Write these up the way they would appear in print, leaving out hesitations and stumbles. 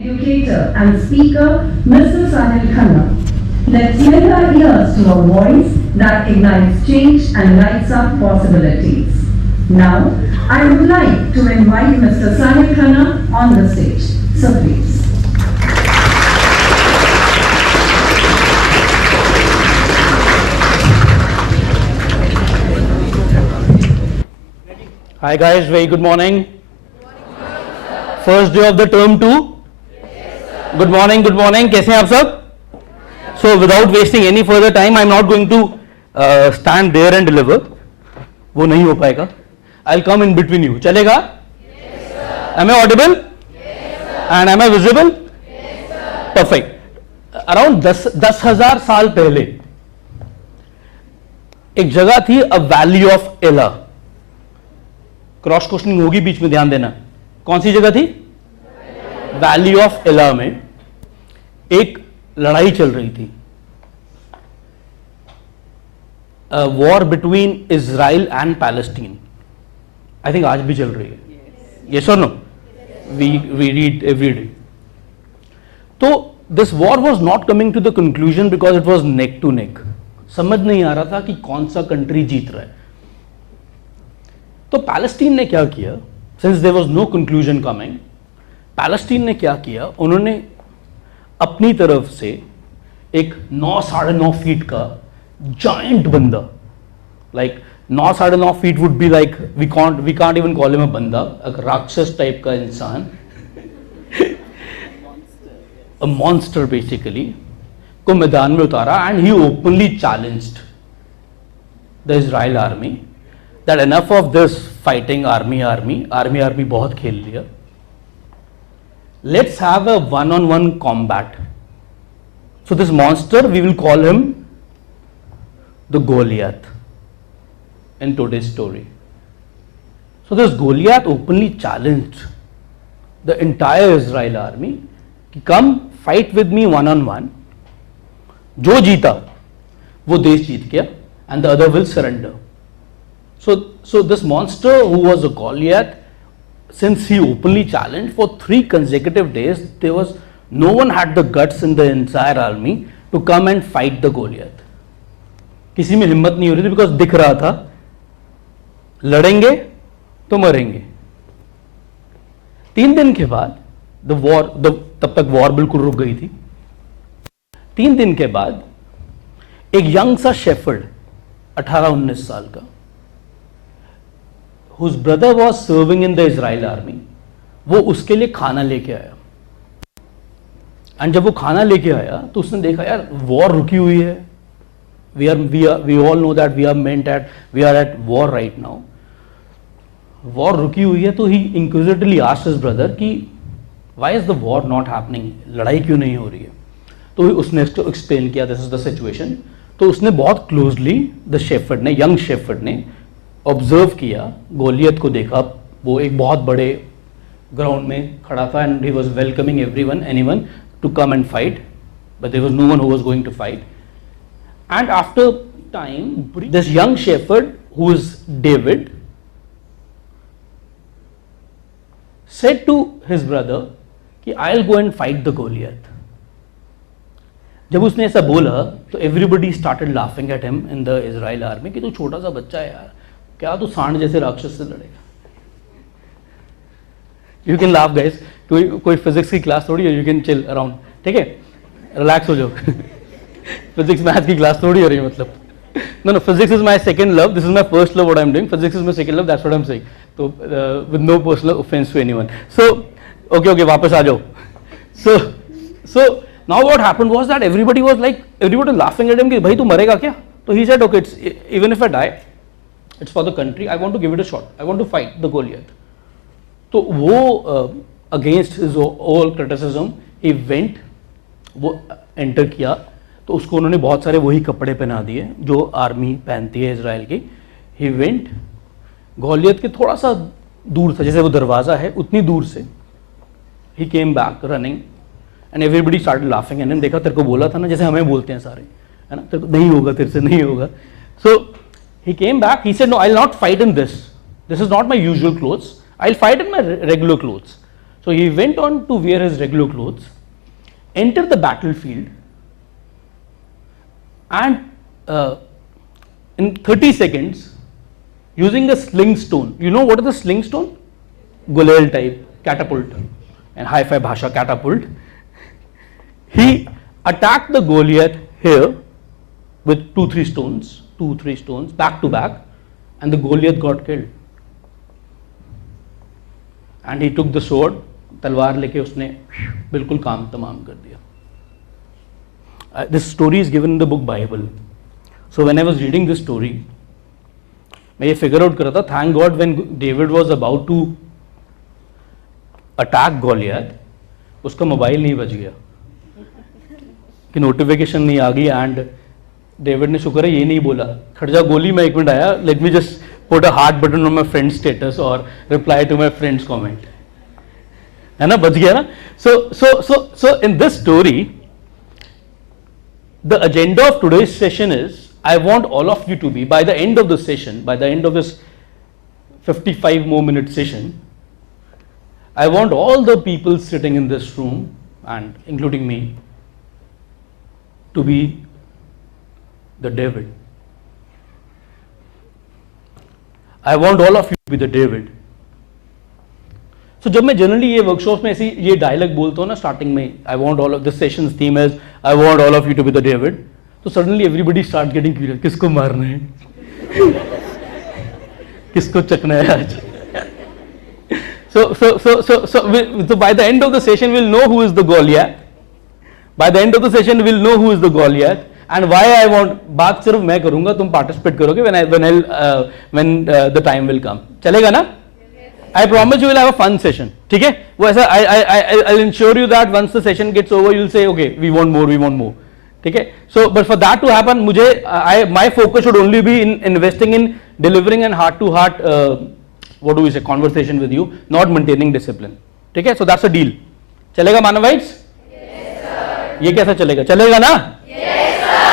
Educator and speaker, Mr. Sahil Khanna. Let's lend our ears to a voice that ignites change and lights up possibilities. Now, I would like to invite Mr. Sahil Khanna on the stage. So please. Hi guys, very good morning. First day of the term too. Good morning, good morning. कैसे हैं आप सब? So without wasting any further time, I'm not going to stand there and deliver. वो नहीं हो पाएगा. I'll come in between you. चलेगा? Yes, sir. Am I audible? Yes, sir. And am I visible? Yes, sir. Perfect. Around 10,000 साल पहले एक जगह थी a valley of Ella. Cross questioning होगी बीच में, ध्यान देना. कौन सी जगह थी? वैली ऑफ एला में एक लड़ाई चल रही थी. War between Israel and Palestine. I think आज भी चल रही है. यस और no? We read every day. तो this war was not coming to the conclusion because it was neck to neck. समझ नहीं आ रहा था कि कौन सा कंट्री जीत रहा है. तो पैलेस्टीन ने क्या किया, since there was no conclusion coming, Palestine ने क्या किया, उन्होंने अपनी तरफ से एक 9-9.5 फीट का जायंट बंदा, like 9-9.5 feet would be like we can't even call him a बंदा, एक राक्षस टाइप का इंसान, अ मॉन्स्टर बेसिकली, को मैदान में उतारा and he openly challenged the Israel army that enough of this fighting army बहुत खेल लिया. Let's have a one-on-one combat. So this monster, we will call him the Goliath in today's story. So this Goliath openly challenged the entire Israel army कि come fight with me one-on-one. जो जीता वो देश जीत गया and the other will surrender. So this monster who was a Goliath, since he openly challenged for 3 consecutive days, there was no one had the guts in the entire army to come and fight the Goliath. किसी में हिम्मत नहीं हो रही थी because दिख रहा था लड़ेंगे तो मरेंगे. 3 दिन के बाद तब तक वॉर बिल्कुल रुक गई थी. 3 दिन के बाद एक यंग सा शेफर्ड 18-19 साल का, whose brother was serving in the Israel army, वो उसके लिए खाना लेके आया. एंड जब वो खाना लेके आया तो उसने देखा यार वॉर रुकी हुई है. we all know that we are at war right now. War रुकी हुई है. तो he inquisitively asked his brother कि why is the war not happening, लड़ाई क्यों नहीं हो रही है. तो उसने एक्सप्लेन किया this is the situation. तो उसने बहुत क्लोजली द शेफर्ड ने, यंग शेफर्ड ने ऑब्जर्व किया, गोलियत को देखा. वो एक बहुत बड़े ग्राउंड में खड़ा था and he was welcoming anyone to come and fight, but there was no one who was going to fight. And after time this young shepherd who is David said to his brother कि I will go and fight the Goliath. जब उसने ऐसा बोला तो everybody started laughing at him in the Israel army कि तू छोटा सा बच्चा है यार, क्या तू सांड जैसे राक्षस से लड़ेगा. यू कैन लाफ गाइस, कोई फिजिक्स की क्लास थोड़ी है, यू कैन चिल अराउंड. ठीक है, रिलैक्स हो जाओ. फिजिक्स मैथ की क्लास थोड़ी हो रही है. मतलब no physics is my second love, this is my first love what I am doing. Physics is my second love, that's what I am saying. तो with no personal offence to anyone. So okay वापस आ जाओ. So now what happened was that everybody was laughing at him कि भाई तू मरेगा क्या. तो he said okay it's even if I die it's for the country, I want to give it a shot, I want to fight the Goliath. तो वो against his all criticism he went, वो enter किया. तो उसको उन्होंने बहुत सारे वही कपड़े पहना दिए जो आर्मी पहनती है इजराइल की. ही वेंट, गोलियत के थोड़ा सा दूर था, जैसे वो दरवाज़ा है उतनी दूर से. He came back running and everybody started laughing. And देखा, तेरे को बोला था ना, जैसे हमें बोलते हैं सारे, है ना, तेरे को नहीं होगा, तेरे से नहीं होगा. So he came back, he said no, I will not fight in this, this is not my usual clothes, I will fight in my regular clothes. So he went on to wear his regular clothes, enter the battle field, and in 30 seconds, using a sling stone, you know what is a sling stone? Gulel type catapult, and hi-fi bhasha catapult. He attacked the Goliath here with 2-3 stones back to back, and the Goliath got killed. And he took the sword, तलवार लेके उसने बिल्कुल काम तमाम कर दिया. This story is given in the book Bible. So when I was reading this story, मैं ये figure out कर रहा था, thank God when David was about to attack Goliath, उसका मोबाइल नहीं बज गया कि नोटिफिकेशन नहीं आ गई. एंड डेविड ने शुक्र है ये नहीं बोला, खड़ जा गोली, मैं 1 मिनट आया, let me just put a heart button on my friend status और reply to my friends comment, है ना, बच गया ना. So in this story, the agenda of today's session is, I want all of you to be, by the end of the session, by the end of this 55 more minute session, I want all the people sitting in this room, and including me, to be the David. I want all of you to be the David. So जब मैं generally ये workshop में ऐसी ये dialogue बोलता हूँ ना starting में, I want all of this sessions theme is I want all of you to be the David, तो suddenly everybody start getting curious, किसको मारना है किसको चकना है आज. So by the end of the session we'll know who is the Goliath. By the end of the session we'll know who is the Goliath and why I want. बात सिर्फ मैं करूंगा, तुम पार्टिसिपेट करोगे when the time will come. चलेगा ना? I promise you will have a fun session. ठीक है, वो ऐसा I'll ensure you that once the session gets over you'll say okay we want more. ठीक है, so but for that to happen मुझे my focus should only be in investing in delivering an heart to heart what do we say conversation with you, not maintaining discipline. ठीक है, so that's a deal. चलेगा मानवाइट्स? Yes sir. ये कैसा चलेगा ना? Yes sir.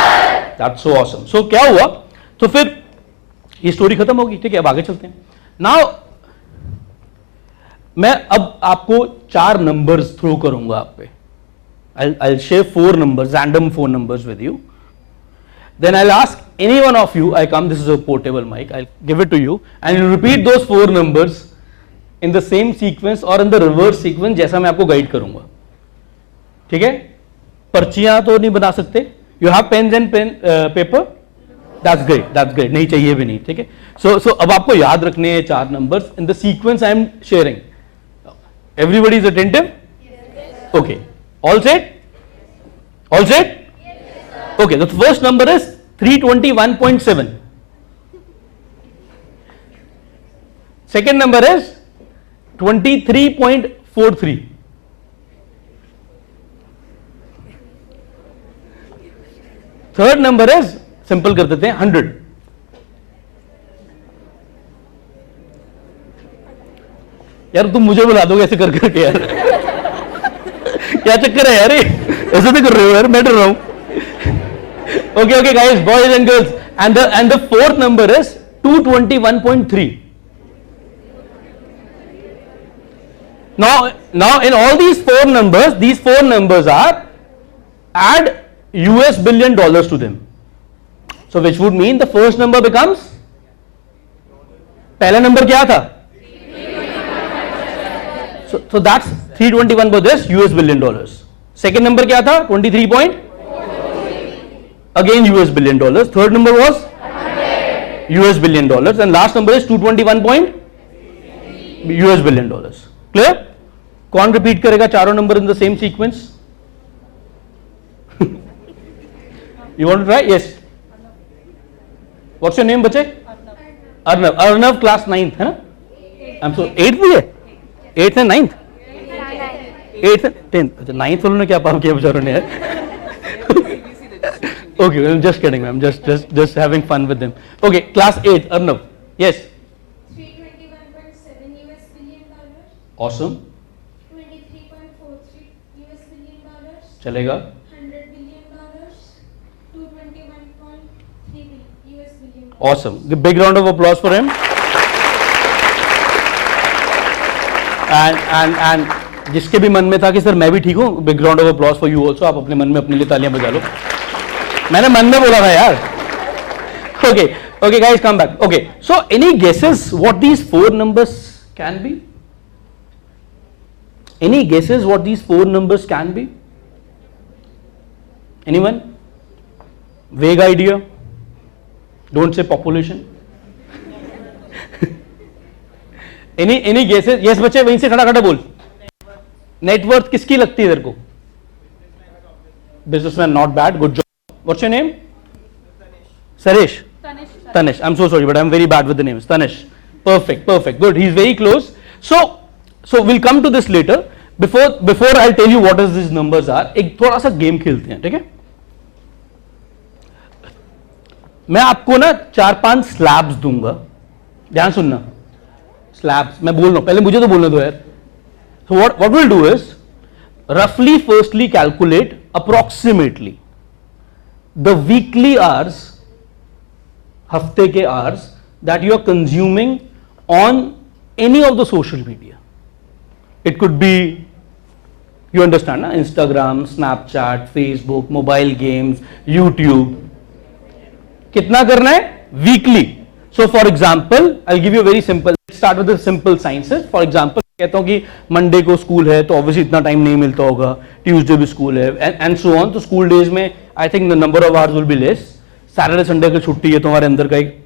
That's so awesome. So क्या हुआ, तो फिर ये स्टोरी खत्म होगी. ठीक है, अब आगे चलते हैं. Now मैं अब आपको 4 नंबर्स थ्रो करूंगा आप पे. I'll share 4 numbers, random 4 numbers with you. Then I'll ask any one of you, this is a portable mic, I'll give it to you and you repeat those 4 numbers in the same sequence or in the reverse sequence जैसा मैं आपको guide करूंगा. ठीक है, पर्चियां तो नहीं बना सकते. You have pens and paper? That's great, नहीं चाहिए भी नहीं. ठीक है, so अब आपको याद रखने हैं 4 numbers in the sequence I am sharing. Everybody is attentive? Yes. Okay. All set? All set? Yes, sir. Okay, the first number is 321.7. Second number is 23.43. Third number is simple कर देते हैं 100. यार तुम मुझे बुला दोगे ऐसे कर करके यार क्या चक्कर है यार, ऐसे तो कर रहे हो यार, मैं डर रहा हूं. Okay guys, boys and girls, and the fourth number is 221.3. Now in all these four numbers are add US billion dollars to them, so which would mean the first number becomes, पहला number क्या था, so that's 321 for this US billion dollars. Second number क्या था, 23 point, again US billion dollars. Third number was 100 US billion dollars, and last number is 221 point US billion dollars. Clear? कौन repeat करेगा चारों number in the same sequence? You want to try? Yes. What's your name बच्चे? Arnav class 9th है ना? I'm so 8th भी है? 8th and 9th? 8th and 10th. अच्छा 9th वालों ने क्या पाप किया बेचारों ने यार? Okay, I'm just kidding, ma'am. Just having fun with them. Okay, class 8, Arnav. Yes. $321.7 billion. Awesome. $23.43 billion. चलेगा. $100 billion. $221.3 billion. Awesome. Give big round of applause for him. And जिसके भी मन में था कि सर मैं भी ठीक हूँ, big round of applause for you also. आप अपने मन में अपने लिए तालियां बजा लो. मैंने मन में बोला था यार. Okay guys, come back. Okay, so any guesses what these four numbers can be? Any guesses what these four numbers can be? Anyone? Vague idea? Don't say population. Any guesses? Yes बच्चे वहीं से खड़ा बोल. Net worth किसकी लगती है तेरे को? Businessman, not bad, good job. What's your name? Saresh. Tanish. I'm so sorry, but I'm very bad with the names. Tanish. Perfect. Good. He's very close. So we'll come to this later. Before I'll tell you what these numbers are, एक थोड़ा सा game खेलते हैं, ठीक है? मैं आपको ना 4-5 स्लैब्स दूंगा. ध्यान सुनना. स्लैब्स मैं बोल रहा हूं, पहले मुझे तो बोलने दो यार. So what we'll do is roughly firstly calculate approximately the weekly hours, हफ्ते के hours that you are consuming on any of the social media. It could be, you understand, na? Instagram, Snapchat, Facebook, mobile games, YouTube. कितना करना है? Weekly. So for example, I'll give you a very simple, let's start with the simple sciences. For example, कहता हूं कि Monday को school है तो obviously इतना टाइम नहीं मिलता होगा, ट्यूसडे भी स्कूल है एंड सो ऑन. तो स्कूल डेज में I think the number of hours will be less. Saturday Sunday की छुट्टी है, तुम्हारे अंदर का एक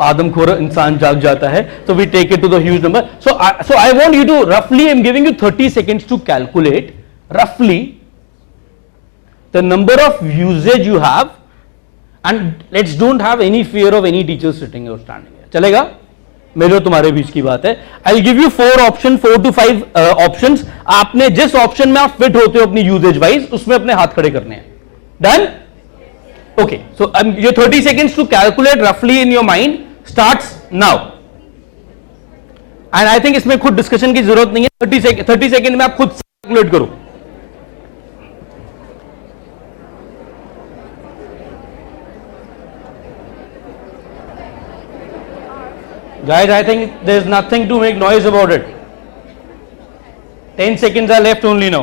आदमखोर इंसान जाग जाता है. so we take it to the huge number. So I want you to roughly, I'm giving you 30 seconds to calculate roughly the number of usage you have, and let's don't have any fear of any teacher sitting or standing here. चलेगा? मेरे और तुम्हारे बीच की बात है. I'll give you 4 option, 4 to 5 options. आपने जिस option में आप फिट होते हो अपनी यूजेज वाइज, उसमें अपने हाथ खड़े करने हैं. Done? Okay, so your 30 seconds to calculate roughly in your mind starts now. And I think इसमें खुद डिस्कशन की जरूरत नहीं है. 30 सेकंड में आप खुद कैलकुलेट करो. Guys, I think there's nothing to make noise about it. 10 seconds are left only now.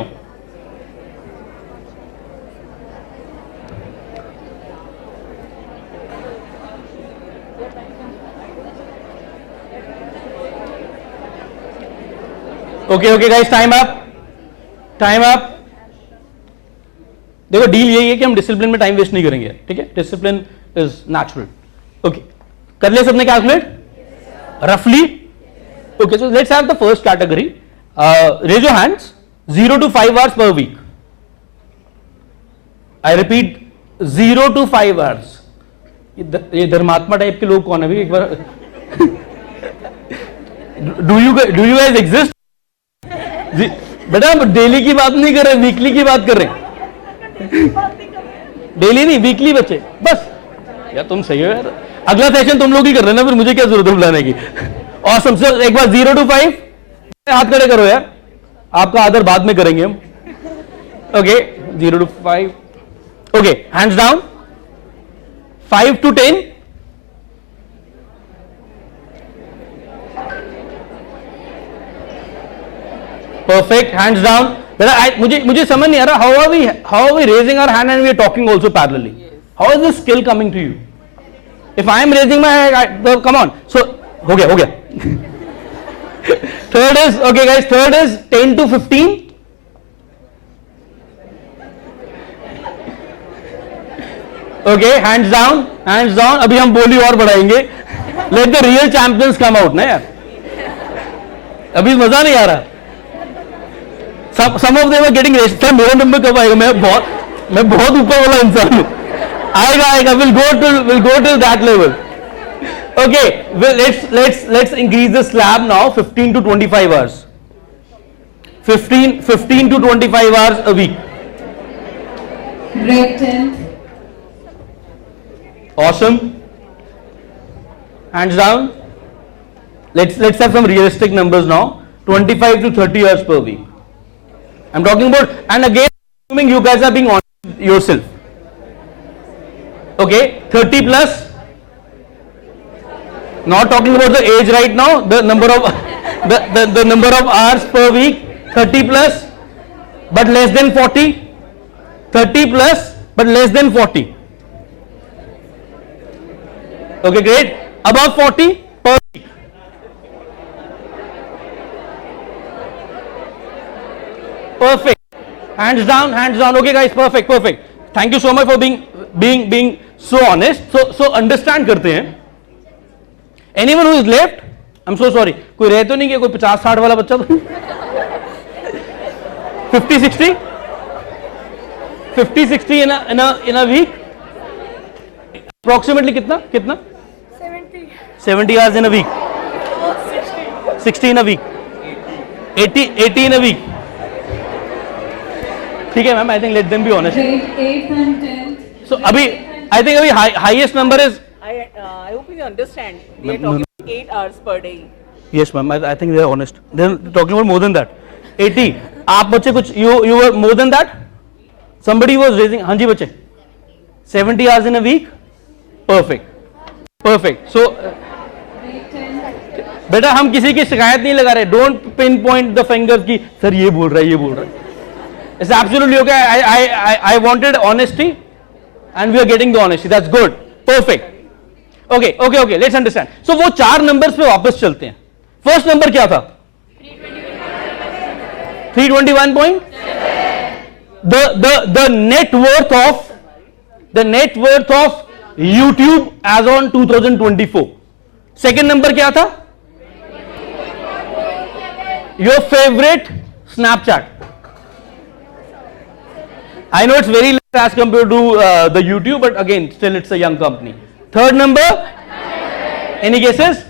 Okay guys, time up. देखो डील यही है कि हम डिसिप्लिन में टाइम वेस्ट नहीं करेंगे, ठीक है? Discipline is natural. ओके, कर लिया सबने calculate roughly? Okay, so let's have the first category. Raise your hands. 0 to 5 hours per week. I repeat, 0 to 5 hours. ये धर्मात्मा टाइप के लोग कौन है? एक बार do you guys exist? बेटा हम डेली की बात नहीं कर रहे, वीकली की बात कर रहे हैं. डेली नहीं, वीकली बच्चे. बस यार तुम सही हो यार. अगला सेशन तुम लोग ही कर रहे ना, फिर मुझे क्या जरूरत है बुलाने की. ऑसम. सर एक बार 0 to 5 हाथ खड़े करो यार, आपका आदर बाद में करेंगे हम. Okay, 0 to 5. Okay, hands down. 5 to 10. Perfect, hands down. मुझे समझ नहीं आ रहा, how are we raising our hand and we are talking also parallelly? How is this skill coming to you? If I am raising my hand, come on. So हो गया. Third is, okay guys, third is 10 to 15. Okay, hands down. अभी हम बोली और बढ़ाएंगे. Let the real champions come out ना यार. अभी मजा नहीं आ रहा. Some of them are getting raised. Sir मेरा नंबर कब आएगा? मैं बहुत ऊपर वाला इंसान हूँ. आएगा. We'll go to that level. Okay, well, let's increase the slab now. 15 to 25 hours. 15 to 25 hours a week. Grade 10th. Awesome. Hands down. Let's have some realistic numbers now. 25 to 30 hours per week. I'm talking about, and again, assuming you guys are being honest with yourself. Okay, 30 plus. Not talking about the age right now. The number of the number of hours per week. 30 plus, but less than 40. 30 plus, but less than 40. Okay, great. Above 40 per week. Perfect. Hands down, hands down. Okay, guys, perfect, perfect. Thank you so much for being so honest. So understand करते हैं. Anyone who is left, I'm so sorry. कोई रह तो नहीं गया, कोई 50-60 वाला बच्चा तो 50-60 in a week. Approximately कितना 70 hours in a week. 60 in a week. 80 in a week. ठीक है ma'am, I think let them be honest. Grade 8th and 10th. So अभी I think अभी highest number is. I hope you understand. We are talking 8 hours per day. Yes ma'am, I think they are honest. They are talking about more than that. 80. आप बच्चे कुछ you were more than that? Somebody was raising. हाँ जी बच्चे. 70 hours in a week. Perfect. Perfect. So बेटा हम किसी की शिकायत नहीं लगा रहे. Don't pinpoint the fingers कि सर ये बोल रहा है, ये बोल रहा है. It's absolutely okay. I wanted honesty, and we are getting the honesty. That's good. Perfect. Okay. Let's understand. So वो 4 numbers पे वापस चलते हैं. First number क्या था? 321. The net worth of YouTube as on 2024. Second number क्या था? Your favorite Snapchat. I know it's very less as compared to the YouTube, but again, still it's a young company. Third number? Any guesses?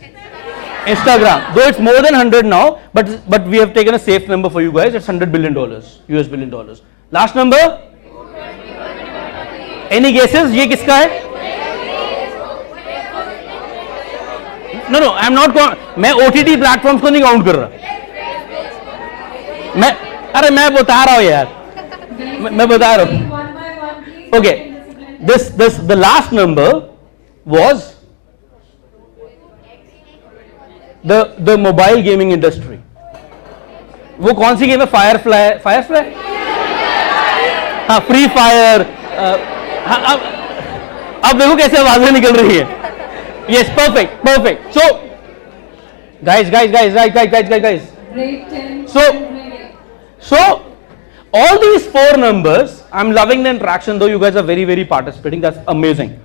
Instagram. Though it's more than 100 now, but we have taken a safe number for you guys. It's $100 billion, US billion dollars. Last number? Any guesses? ये किसका है? No, I'm not. मैं OTT platforms को नहीं count कर रहा. मैं बता रहा हूँ यार. मैं बता रहा हूँ. One by one, please. Okay, the last number was the mobile gaming industry. वो कौन सी गेम है? Firefly? हाँ, Free Fire. हाँ, अब देखो कैसे आवाजें निकल रही है. Yes, perfect. So, guys. Grade 10. So, all these 4 numbers, I'm loving the interaction, though you guys are very, very participating. That's amazing.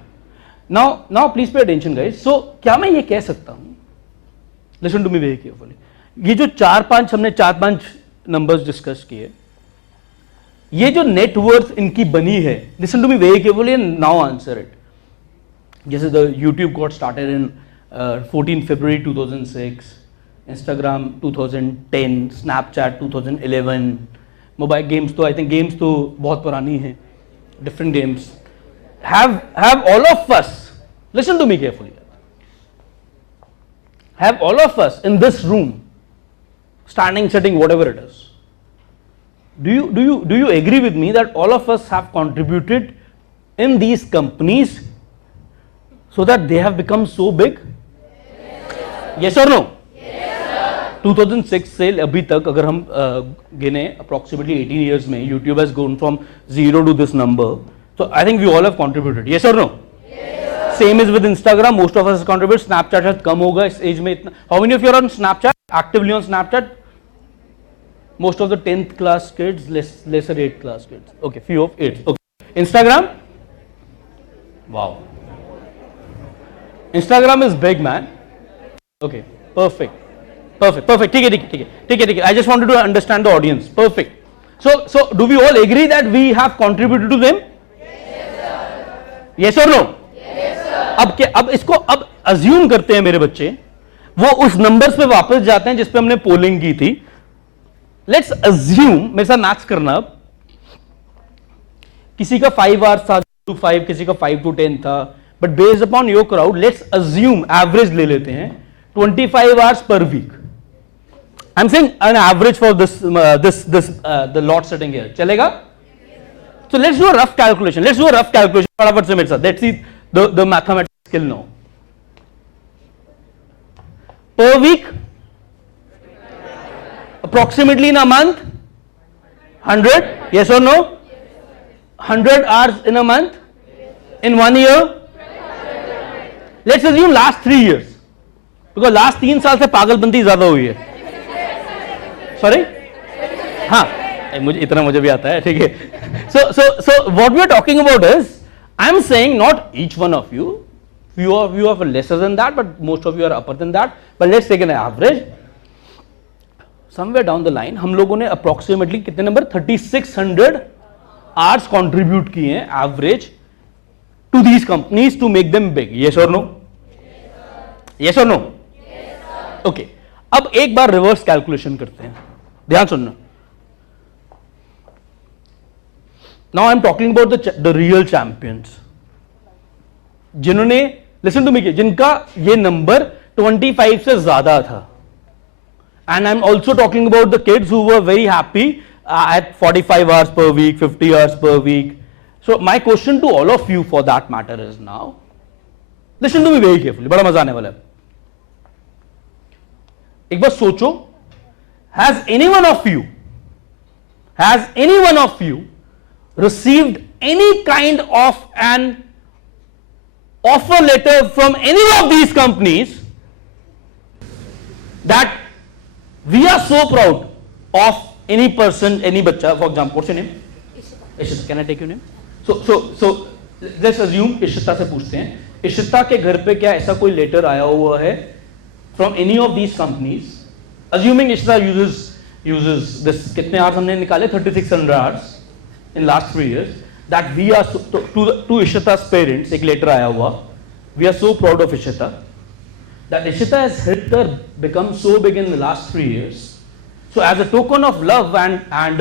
Now, please pay attention, guys. So, क्या मैं ये कह सकता हूँ? Listen to me very carefully. ये जो 4-5 हमने 4-5 numbers discuss किए, ये जो net worth इनकी बनी है, listen to me very carefully and now answer it. जैसे the YouTube got started in 14 February 2006, Instagram 2010, Snapchat 2011. Mobile games तो आई थिंक गेम्स तो बहुत पुरानी हैं, different games. Have all of us, listen to me carefully, have all of us in this room, standing, sitting, whatever it is, do you agree with me that all of us have contributed in these companies so that they have become so big? Yes or no? 2006 से अभी तक अगर हम गिने approximately 18 years में YouTube has gone from 0 to this number. So I think we all have contributed. Yes or no? Yes. Same is with Instagram. Most of us contribute. Snapchat has कम होगा इस age में इतना. How many of you are on Snapchat? Actively on Snapchat? Most of the 10th class kids, lesser 8th class kids. Okay, few of 8th. Okay. Instagram? Wow. Instagram is big, man. Okay, perfect. ठीक है. I just wanted to understand the audience. Perfect. So do we all agree that we have contributed to them? Yes, sir. Yes or no? Yes, sir. अब इसको अब assume करते हैं मेरे बच्चे, वो उस numbers पे वापस जाते हैं जिस पे हमने polling की थी. Let's assume, मेरे साथ मैथ्स करना अब, किसी का 5 आवर्स था 2 to 5, किसी का 5 to 10 था, but based upon your crowd let's assume average ले लेते हैं 25 आवर्स पर week. I am saying an average for this the lot setting here. चलेगा? So let's do a rough calculation. फटाफट से मेरे साथ. Let's see the mathematics skill now. Per week, approximately in a month, 100. Yes or no? 100 hours in a month. In 1 year. Let's assume last 3 years. Because last 3 साल से पागलपंती ज्यादा हुई है. Sorry? हाँ. मुझे इतना मुझे भी आता है, ठीक है. So what we are talking about is, I am saying not each one of you, few of you are lesser than that, but most of you are upper than that. But let's take an average. Somewhere down the line, हम लोगों ने approximately कितने number 3600 hours contribute किए हैं average to these companies to make them big. Yes or no? Yes or no? Okay. अब एक बार reverse calculation करते हैं. ध्यान सुनना. Now I am talking about the real champions. जिन्होंने listen to me, जिनका ये नंबर 25 से ज्यादा था. And I am also talking about the kids who were very happy at 45 hours per week, 50 hours per week. So my question to all of you for that matter is now, listen to me very carefully. बड़ा मजा आने वाला है. एक बार सोचो, has any one of you received any kind of an offer letter from any of these companies that we are so proud of any person, any bacha, for example, what's your name? Ishita. Can I take your name? So let's assume Ishita से पूछते हैं, Ishita के घर पे क्या ऐसा कोई letter आया हुआ है from any of these companies, assuming Ishita uses this, कितने hours हमने निकाले 3600 hours in last 3 years, that we are to Ishita's parents एक लेटर आया हुआ, we are so proud of Ishita, that Ishita has helped her become so big in the last 3 years. So as a token of love and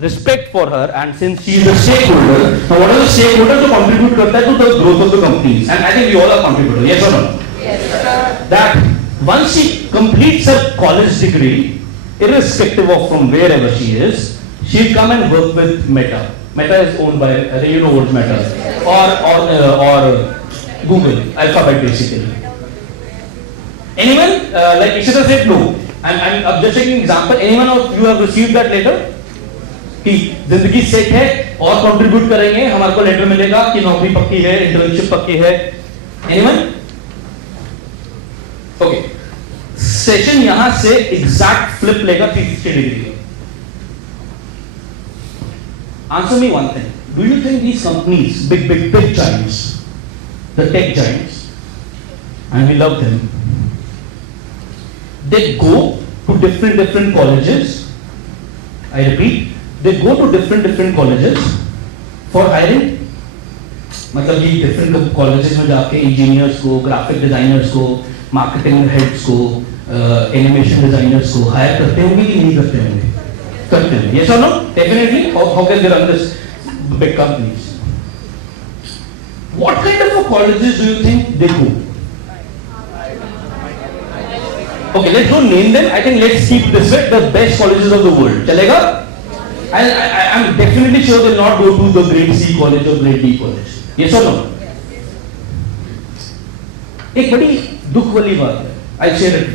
respect for her, and since she is a stakeholder, now what is a stakeholder to contribute करता है to the growth of the companies, and I think we all are contributors. Yes or no? Yes, sir. That once she completes her college degree, irrespective of from wherever she is, she'll come and work with Meta. Meta is owned by, I think you know what's Meta, or Google, Alphabet basically. Anyone, like Ishita said, no. I'm just taking an example. Anyone of you have received that letter? कि जिंदगी set है और contribute करेंगे, हमारे को letter मिलेगा कि नौकरी पक्की है, इंटर्नशिप पक्की है. Anyone? Okay. सेशन यहां से एग्जैक्ट फ्लिप लेगा 360 degree. Answer me one thing. Do you think these companies, big giants, the tech giants, and we love them, they go to different colleges? I repeat, they go to different colleges for hiring. मतलब ये different colleges में जाके engineers को, graphic designers को, marketing heads को, animation designers को hire करते होंगे कि नहीं करते होंगे? करते हैं. Yes or no? Definitely. How can they run this big companies? What kind of colleges do you think they go? Okay, let's don't name them. I think let's keep this way. The best colleges of the world. चलेगा? I'm definitely sure they'll not go to the grade C college or grade D college. Yes or no? एक बड़ी दुख वाली बात है. I'll share it.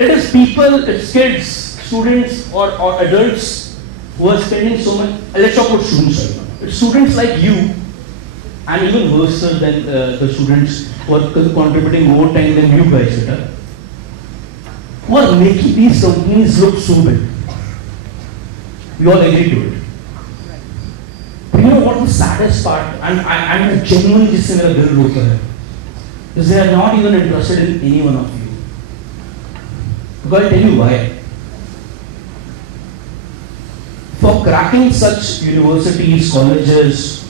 It is people, it's kids, students or adults who are spending so much. Let's talk about students right now. It's students like you, and even worse than the students who are contributing more time than you guys who are making these companies look so big. We all agree to it. But you know what the saddest part, and I'm genuinely जिससे मेरा दिल रोता है, is they are not even interested in any one of you. Because I'll tell you why. For cracking such universities, colleges,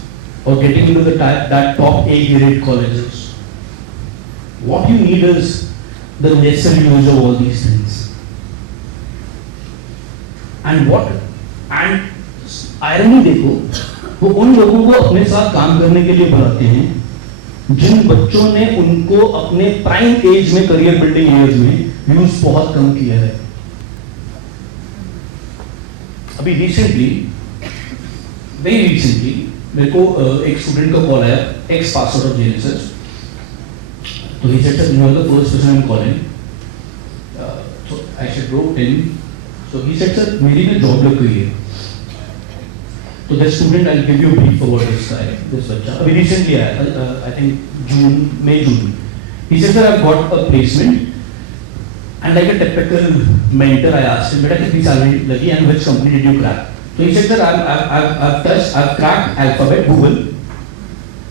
or getting into that top A grade colleges, what you need is the necessary use of all these things. And what and irony देखो, वो उन लोगों को अपने साथ काम करने के लिए बुलाते हैं जिन बच्चों ने उनको अपने प्राइम एज में, करियर बिल्डिंग एज में यूज बहुत कम किया है। अभी रिसेंटली, वेरी रिसेंटली मेरे को एक स्टूडेंट का कॉल आया, x pass out of genesis. तो he said that you are the first person I'm calling. So I said, bro, tell me. So he said, sir, मेरी ना जॉब लग गई है। तो the student, I'll give you a brief about this guy, this बच्चा अभी recently आया, I think June. He said, sir, I've got a placement, and like a typical mentor, I asked him, बेटा कितनी salary लगी and which company did you crack? So he said, sir, I've cracked Alphabet, Google,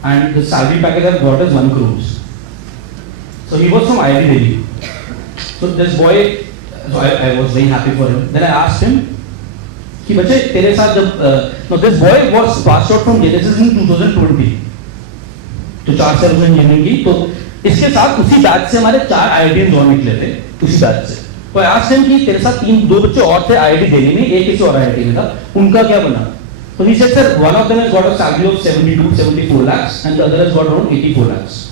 and the salary package I've got is 1 crore. So he was from IIT Delhi. So this boy, so I was very happy for him. Then I asked him, कि बच्चे तेरे साथ जब no, this boy was passed out from Genesis in 2020. तो 4 साल उसने engineering की। तो इसके साथ उसी बैच से हमारे 4 IITians और निकले थे उसी बैच से। तो I asked him कि तेरे साथ 2 बच्चे और थे IIT दिल्ली में, एक किसी और IIT में था, उनका क्या बना? तो he said, sir, one of them has got a salary of 72-74 lakhs and the other has got around 84 lakhs.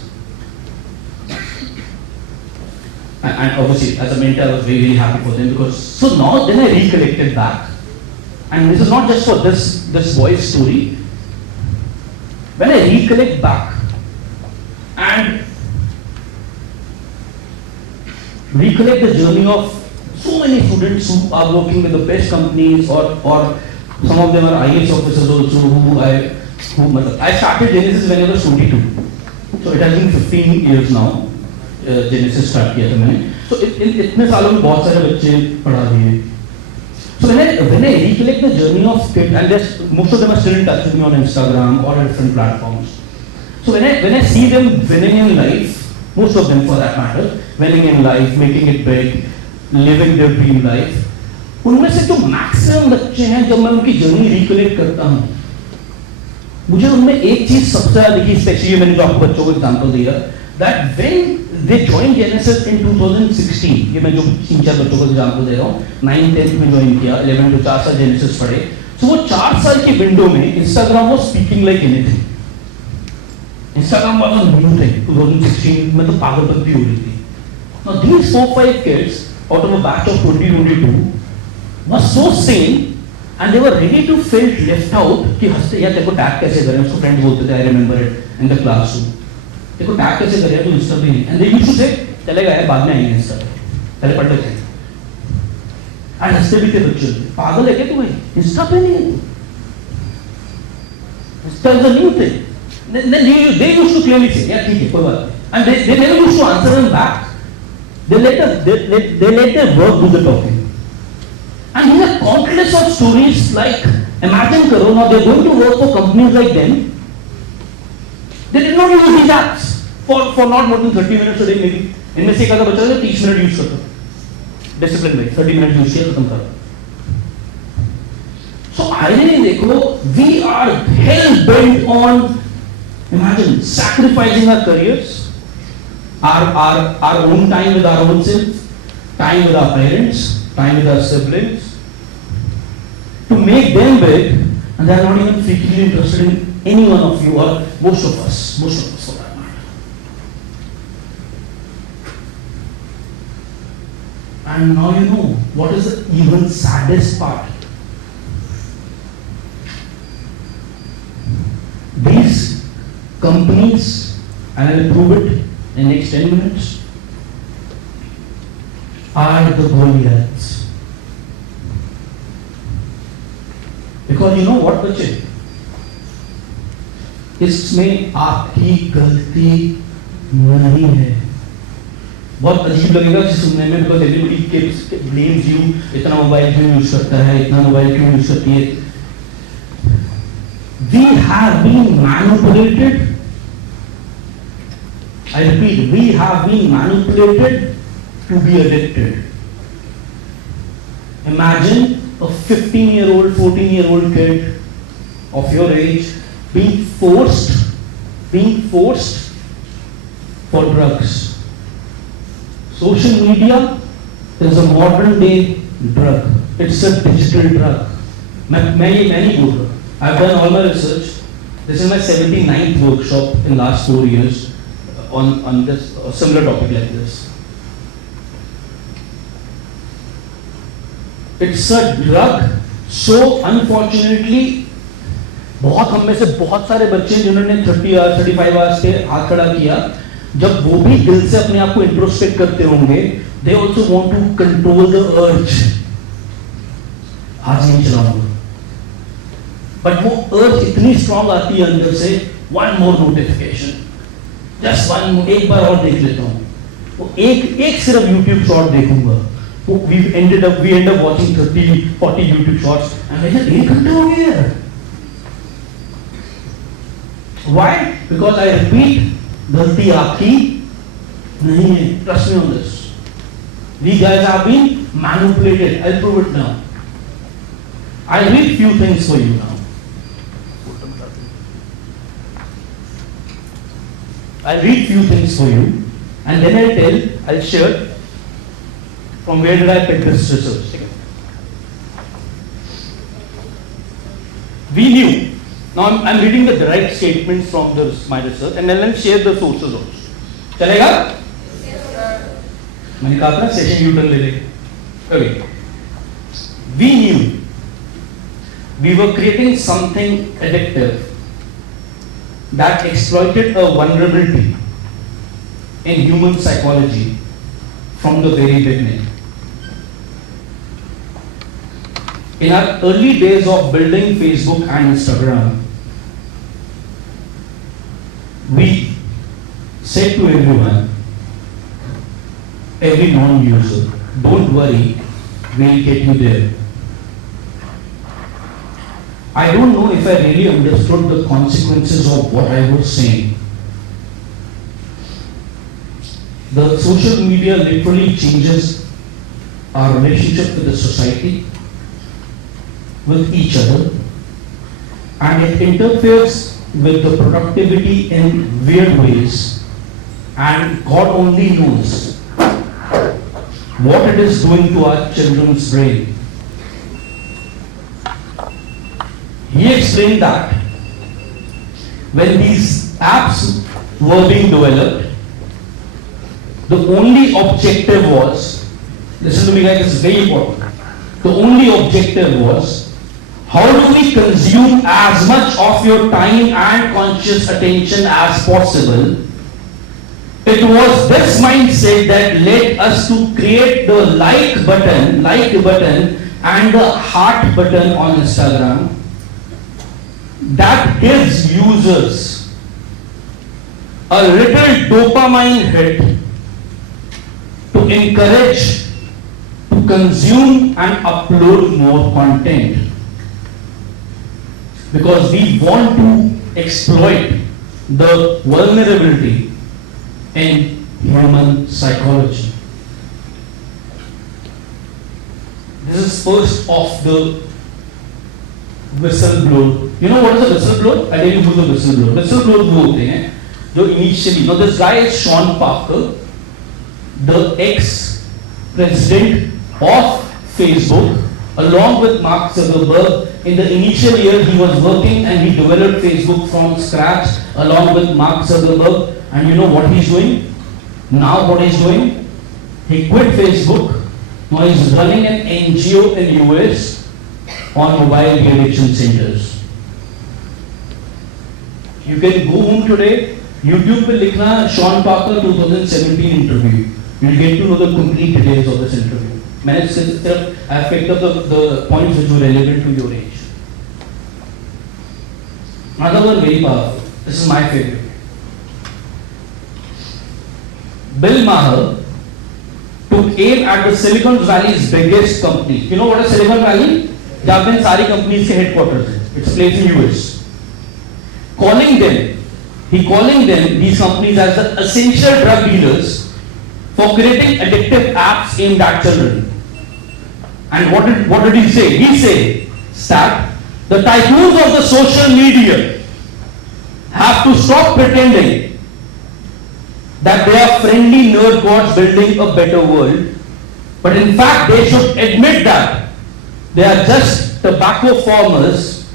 And obviously, as a mentor, I was very, very happy for them because so now then I recollected back, and this is not just for this boy's story. When I recollect back and recollect the journey of so many students who are working with the best companies, or some of them are IAS officers also. I started Genesis when I was 22, so it has been 15 years now. Genesis start किया था मैंने। तो इतने सालों में बहुत सारे बच्चे पढ़ा दिए। So when I recollect the journey of kids, and most of them are still in touch with me on Instagram or on different platforms. So when I see them winning in life, most of them for that matter, winning in life, making it big, living their dream life, उनमें से तो maximum बच्चे हैं जब मैं उनकी journey recollect करता हूँ, मुझे उनमें एक चीज सबसे ज्यादा दिखी, स्पेशली मैंने जो आपको बच्चों को एग्जांपल दिया, that when they joined Genesis in 2016, ये मैं जो 3-4 बच्चों को एग्जांपल दे रहा हूँ, 9th-10th में ज्वाइन किया, 11 to 4 साल Genesis पढ़े, तो वो 4 साल की विंडो में Instagram was speaking like anything. Instagram was a new thing, 2016 में तो पागलपंती हो रही थी. Now these 4-5 kids out of a batch of 2022 were so sane and they were ready to feel left out कि हंसते यार तेरे को टैग कैसे करें, उसको फ्रेंड्स बोलते थे, I remember it in the classroom. देखो टैग कैसे करें तो इंस्टा पे नहीं, एंड दे यूज्ड टू से चलेगा यार बाद में आएंगे इंस्टा पे, पहले पढ़ लेते हैं। एंड हंसते भी थे बच्चे, पागल है क्या तू भाई, इंस्टा पे नहीं है तू, insta is a new thing. They used to clearly say यार ठीक है कोई बात नहीं, and they never used to answer them back, they let their work do the talking. And there are countless of stories like, imagine karo now they're going to work for companies like them. They did not use these apps for not more than 30 minutes a day maybe. इनमें से एक आधा बच्चा 30 minute use करता, discipline में 30 minute use किया खत्म करो। So irony देखो, we are hell bent on, imagine, sacrificing our careers, our own time with our own self, time with our parents, time with our siblings, to make them big, and they are not even freakingly interested in any one of you, or most of us for that matter. And now you know what is the even saddest part. These companies, and I will prove it in the next 10 minutes, are the Goliaths. Because you know what, बच्चे, इसमें आपकी गलती नहीं है। बहुत अजीब लगेगा सुनने में, बिकॉज एवरीबॉडी ब्लेम्स यू, इतना मोबाइल क्यों यूज करता है, इतना मोबाइल क्यों यूज करती है। We have been manipulated, I repeat, we have been manipulated to be addicted. Imagine a 15-year-old, 14-year-old kid of your age being forced for drugs. Social media is a modern day drug. It's a digital drug. मैं नहीं बोल रहा. I've done all my research. This is my 79th workshop in last 4 years on this a similar topic like this. It's a drug. So unfortunately, बहुत हम में से बहुत सारे बच्चे जिन्होंने 30 आवर्स 35 आवर्स पे हाथ खड़ा किया, जब वो भी दिल से अपने आप को इंट्रोस्पेक्ट करते होंगे, they also want to control the urge. आज नहीं चलाऊंगा, बट वो urge इतनी स्ट्रॉन्ग आती है अंदर से, one more notification, just one more, एक बार और देख लेता हूँ, वो एक सिर्फ YouTube शॉर्ट देखूंगा, we end up watching 30-40 YouTube shorts, and I just 1 घंटा हो गया यार. Why? Because I repeat, गलती आपकी नहीं है. Trust me on this. These guys have been manipulated. I'll prove it now. I'll read few things for you now. I'll read few things for you, and then I'll share from where did I pick this research. We knew. Now I'm reading the direct statements from my research, and then I'll share the sources also. चलेगा? मैंने कहा था session U turn ले लेंगे. Okay. We knew we were creating something addictive that exploited a vulnerability in human psychology from the very beginning. In our early days of building Facebook and Instagram, we said to everyone, every non-user, don't worry, we'll get you there. I don't know if I really understood the consequences of what I was saying. The social media literally changes our relationship with the society, with each other, and it interferes with the productivity in weird ways, and God only knows what it is doing to our children's brain. He explained that when these apps were being developed, the only objective was, listen to me guys, this is very important, the only objective was, how do we consume as much of your time and conscious attention as possible? It was this mindset that led us to create the like button and the heart button on Instagram that gives users a little dopamine hit to encourage to consume and upload more content. Because we want to exploit the vulnerability in human psychology. This is first of the whistleblower. You know what is a whistleblower? I tell you who's a whistleblower. Whistleblower वो होते हैं जो initially, now this guy is Sean Parker, the ex-president of Facebook, along with Mark Zuckerberg. In the initial year, he was working and he developed Facebook from scratch along with Mark Zuckerberg. And you know what he's doing? Now what he's doing? He quit Facebook. Now he's running an NGO in US on mobile de-addiction centers. You can go home today, YouTube पे लिखना Sean Parker 2017 interview. You'll get to know the complete details of this interview. मैंने सिर्फ I picked up the points which were relevant to your age. Another one very powerful. This is my favorite. Bill Maher took aim at the Silicon Valley's biggest company. You know what is Silicon Valley? जहाँ पे सारी companies के headquarters हैं. It's placed in US. Calling them these companies as the essential drug dealers for creating addictive apps aimed at children. And what did he say? He said that the tycoons of the social media have to stop pretending that they are friendly nerd gods building a better world, but in fact they should admit that they are just just tobacco farmers.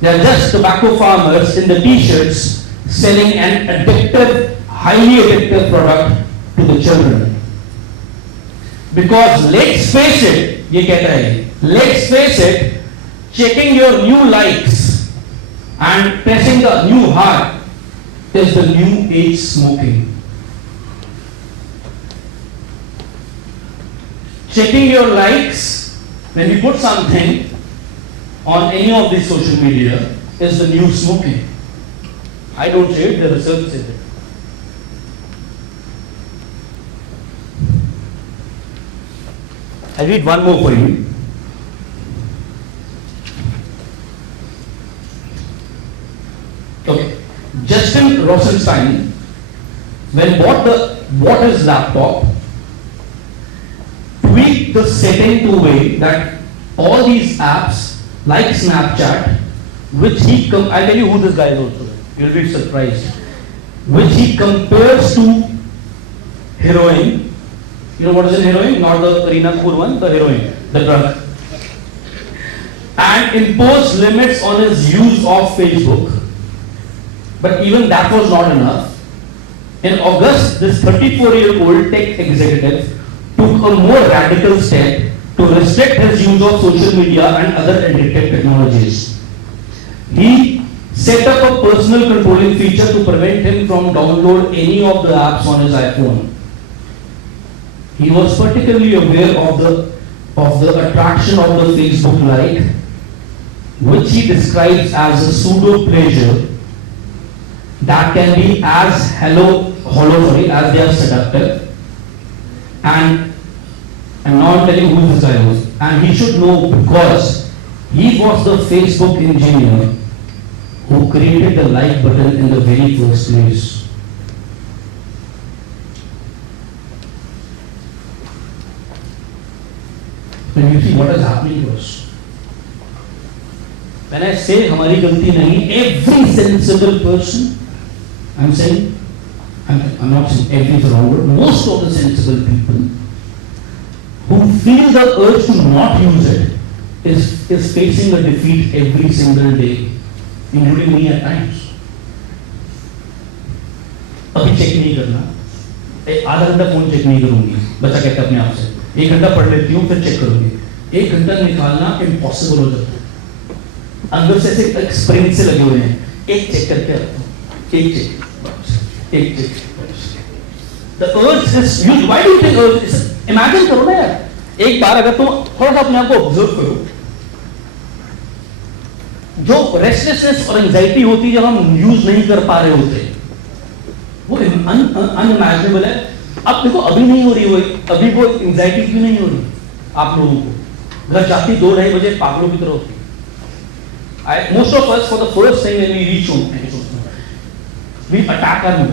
They are just tobacco farmers in the t-shirts selling an addictive, highly addictive product to the children. Because let's face it, ये कहता है, let's face it, checking your new likes and pressing the new heart is the new age smoking. Checking your likes when you put something on any of these social media is the new smoking. I don't say it, the research says it. I read one more for you. Okay. Justin Rosenstein, when bought his laptop, tweaked the setting to a way that all these apps like Snapchat, which I'll tell you who this guy is also, you'll be surprised, which he compares to heroin. You know what is in heroin? Not the Kareena Kapoor one, the heroin, the drug. And imposed limits on his use of Facebook. But even that was not enough. In August, this 34-year-old tech executive took a more radical step to restrict his use of social media and other addictive technologies. He set up a personal controlling feature to prevent him from download any of the apps on his iPhone. He was particularly aware of the attraction of the Facebook like, which he describes as a pseudo pleasure that can be as as they are seductive. And now I'm telling who this guy was. And he should know because he was the Facebook engineer who created the like button in the very first place. When you see what is happening to us. When I say हमारी गलती नहीं, every sensible person, I'm saying, I'm not saying every is wrong, but most of the sensible people who feel the urge to not use it is facing a defeat every single day, including me at times. अभी check नहीं करना, आधा घंटा phone check नहीं करूंगी, बच्चा कहता है अपने आप से, 1 घंटा पढ़ लेती हूँ फिर चेक करूंगी, 1 घंटा निकालना इम्पॉसिबल हो जाता है। अंदर से ऐसे स्प्रिंग से लगे हुए हैं, एक चेक करके रखता हूँ, एक check. The urge is used. Why do you think urge is? Imagine करो ना यार, एक बार अगर तुम थोड़ा सा अपने आप को ऑब्जर्व करो, जो रेस्टलेसनेस और एंजाइटी होती है जब हम यूज नहीं कर पा रहे होते, वो अनइमेजिनेबल है। अब देखो अभी नहीं हो रही वो, अभी वो एंजाइटी क्यों नहीं हो रही आप लोगों को? घर जाती 2-2:30 बजे पागलों की तरह होती। Most of us, for the first time when we reach home, we attack our mood.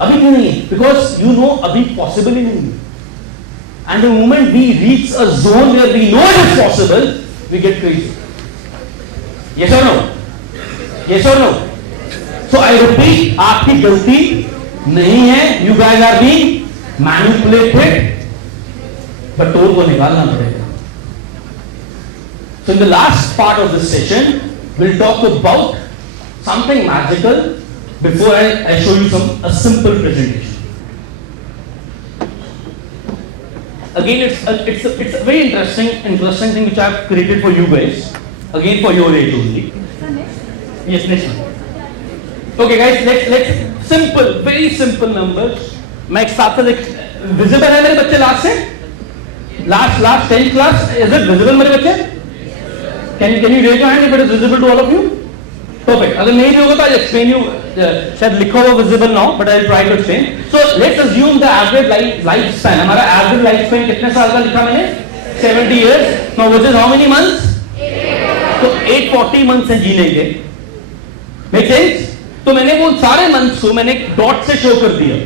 अभी क्यों नहीं है? Because you know अभी possible ही नहीं है. And the moment we reach a zone where we know it is possible, we get crazy. Yes or no? Yes or no? So I repeat, आपकी गलती नहीं है. You guys are being manipulated. but toll को निकालना पड़ेगा. So in the last part of this session, we'll talk about something magical before I show you a simple presentation. Again, it's a very interesting thing which I've created for you guys. Again, for your age only. Yes, next one. Okay, guys, let's simple, very simple numbers. मैं एक साथ से visible है मेरे बच्चे last से? Last 10th class, is it visible मेरे बच्चे? Can you raise your hand if it is visible to all of you? Perfect. अगर नहीं होगा तो I'll explain you. शायद लिखा हुआ visible now, but I'll try to explain. So let's assume the average lifespan. हमारा average lifespan कितने साल का लिखा मैंने? 70 years. Now which is how many months? 8. तो 840 months हैं जीने के. Make sense? तो मैंने वो सारे months को मैंने dot से show कर दिया.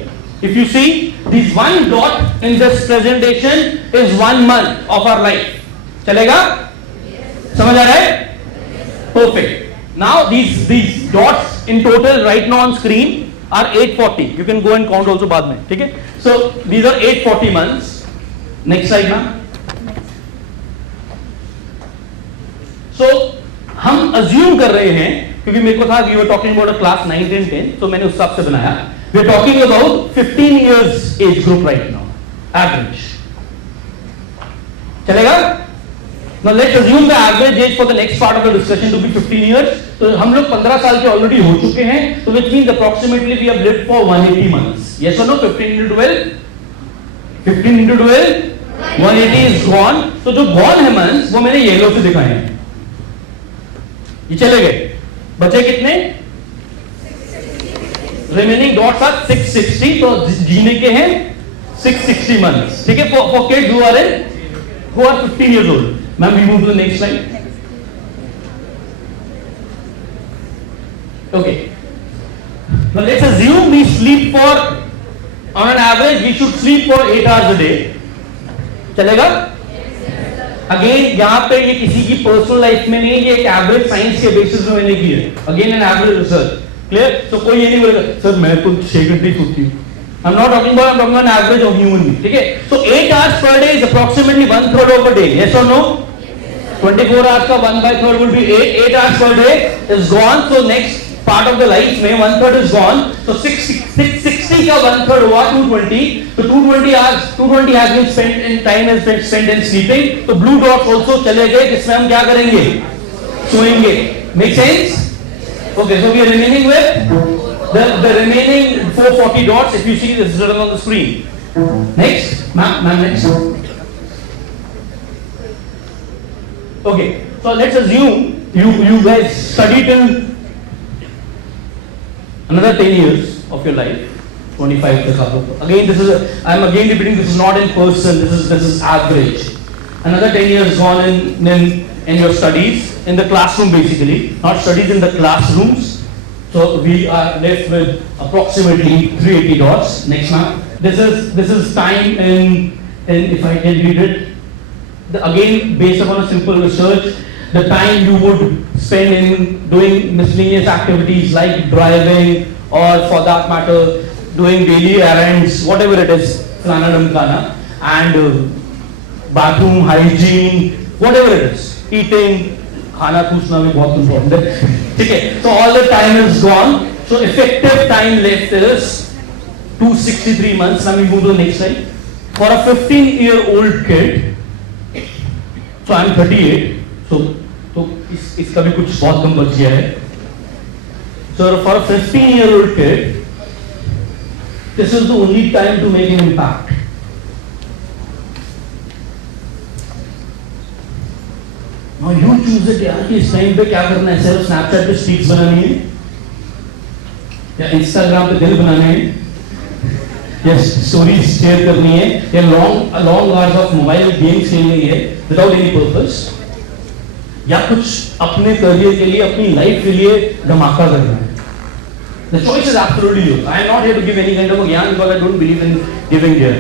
If you see, this one dot in this presentation is 1 month of our life. चलेगा? समझ आ रहा है? Perfect. Now these dots in total right now on screen are 840. You can go and count also बाद में, ठीक है? So these are 840 months. Next slide, ma'am. सो हम assume कर रहे हैं, क्योंकि मेरे को था we were talking about a class 9 10 10, तो मैंने उस हिसाब से बनाया. We are talking about 15 years age group right now, average. चलेगा? Now let's assume the average age for the next part of the discussion to be 15 years. तो हम लोग 15 साल के ऑलरेडी हो चुके हैं, तो which means approximately we have lived for 180 months. Yes or no? 15 into 12, 15 into 12, 180 is gone. तो जो gone है months वो मैंने येलो से दिखाए हैं. ये चले गए. बचे कितने? Remaining dots are 660. तो जीने के हैं 660 months. ठीक है? For kids who are 15 years old. Ma'am, we move to the next slide. Okay. Now let's assume we sleep for, on an average, we should sleep for 8 hours a day. चलेगा? Again, यहाँ पे ये किसी की personal life में नहीं है, ये एक average science के basis पे मैंने की है. Again, an average research. Clear? So कोई ये नहीं बोलेगा, sir मैं तो 6 घंटे सोती हूँ. I'm not talking about, I'm talking about an average of human being. ठीक है? So 8 hours per day is approximately 1/3 of a day. Yes or no? 24 hours का 1/3 will be 8. 8 hours per day is gone. So next part of the life में 1/3 is gone. So 660 का 1/3 हुआ 220. So 220 hours, 220 has been spent in time has been spent in sleeping. तो blue dots also चले गए, जिसमें हम क्या करेंगे? सोएंगे. Make sense? Okay, so we are remaining with the remaining 440 dots. If you see, this is written on the screen. Next, ma'am, next. Okay, so let's assume you guys study till another 10 years of your life, 25 तक आप लोग. Again, I'm again repeating, this is not in person. This is average. Another 10 years gone in your studies, in the classroom basically, not studies in the classrooms. So we are left with approximately 380 dots. Next, ma'am. This is time in if I can read it. Again, based upon a simple research, the time you would spend in doing miscellaneous activities like driving, or for that matter, doing daily errands, whatever it is, flana damkana, and bathroom hygiene, whatever it is, eating, खाना पूछना भी बहुत important है. ठीक है? So all the time is gone. So effective time left is 263 months. Now we move to the next slide. For a 15-year-old kid, so I'm 38. So इसका भी कुछ बहुत कम बच गया है. So for a 15-year-old kid, this is the only time to make an impact. Now you choose it यार कि इस टाइम पे क्या करना है. सिर्फ स्नैपचैट पे स्ट्रीक्स बनानी है, या इंस्टाग्राम पे दिल बनाने हैं, या स्टोरीज शेयर करनी है, या long hours of mobile games खेलनी है विदाउट एनी पर्पस, या कुछ अपने करियर के लिए, अपनी लाइफ के लिए धमाका करना है. The choice is absolutely yours. I am not here to give any kind of a ज्ञान because I don't believe in giving here.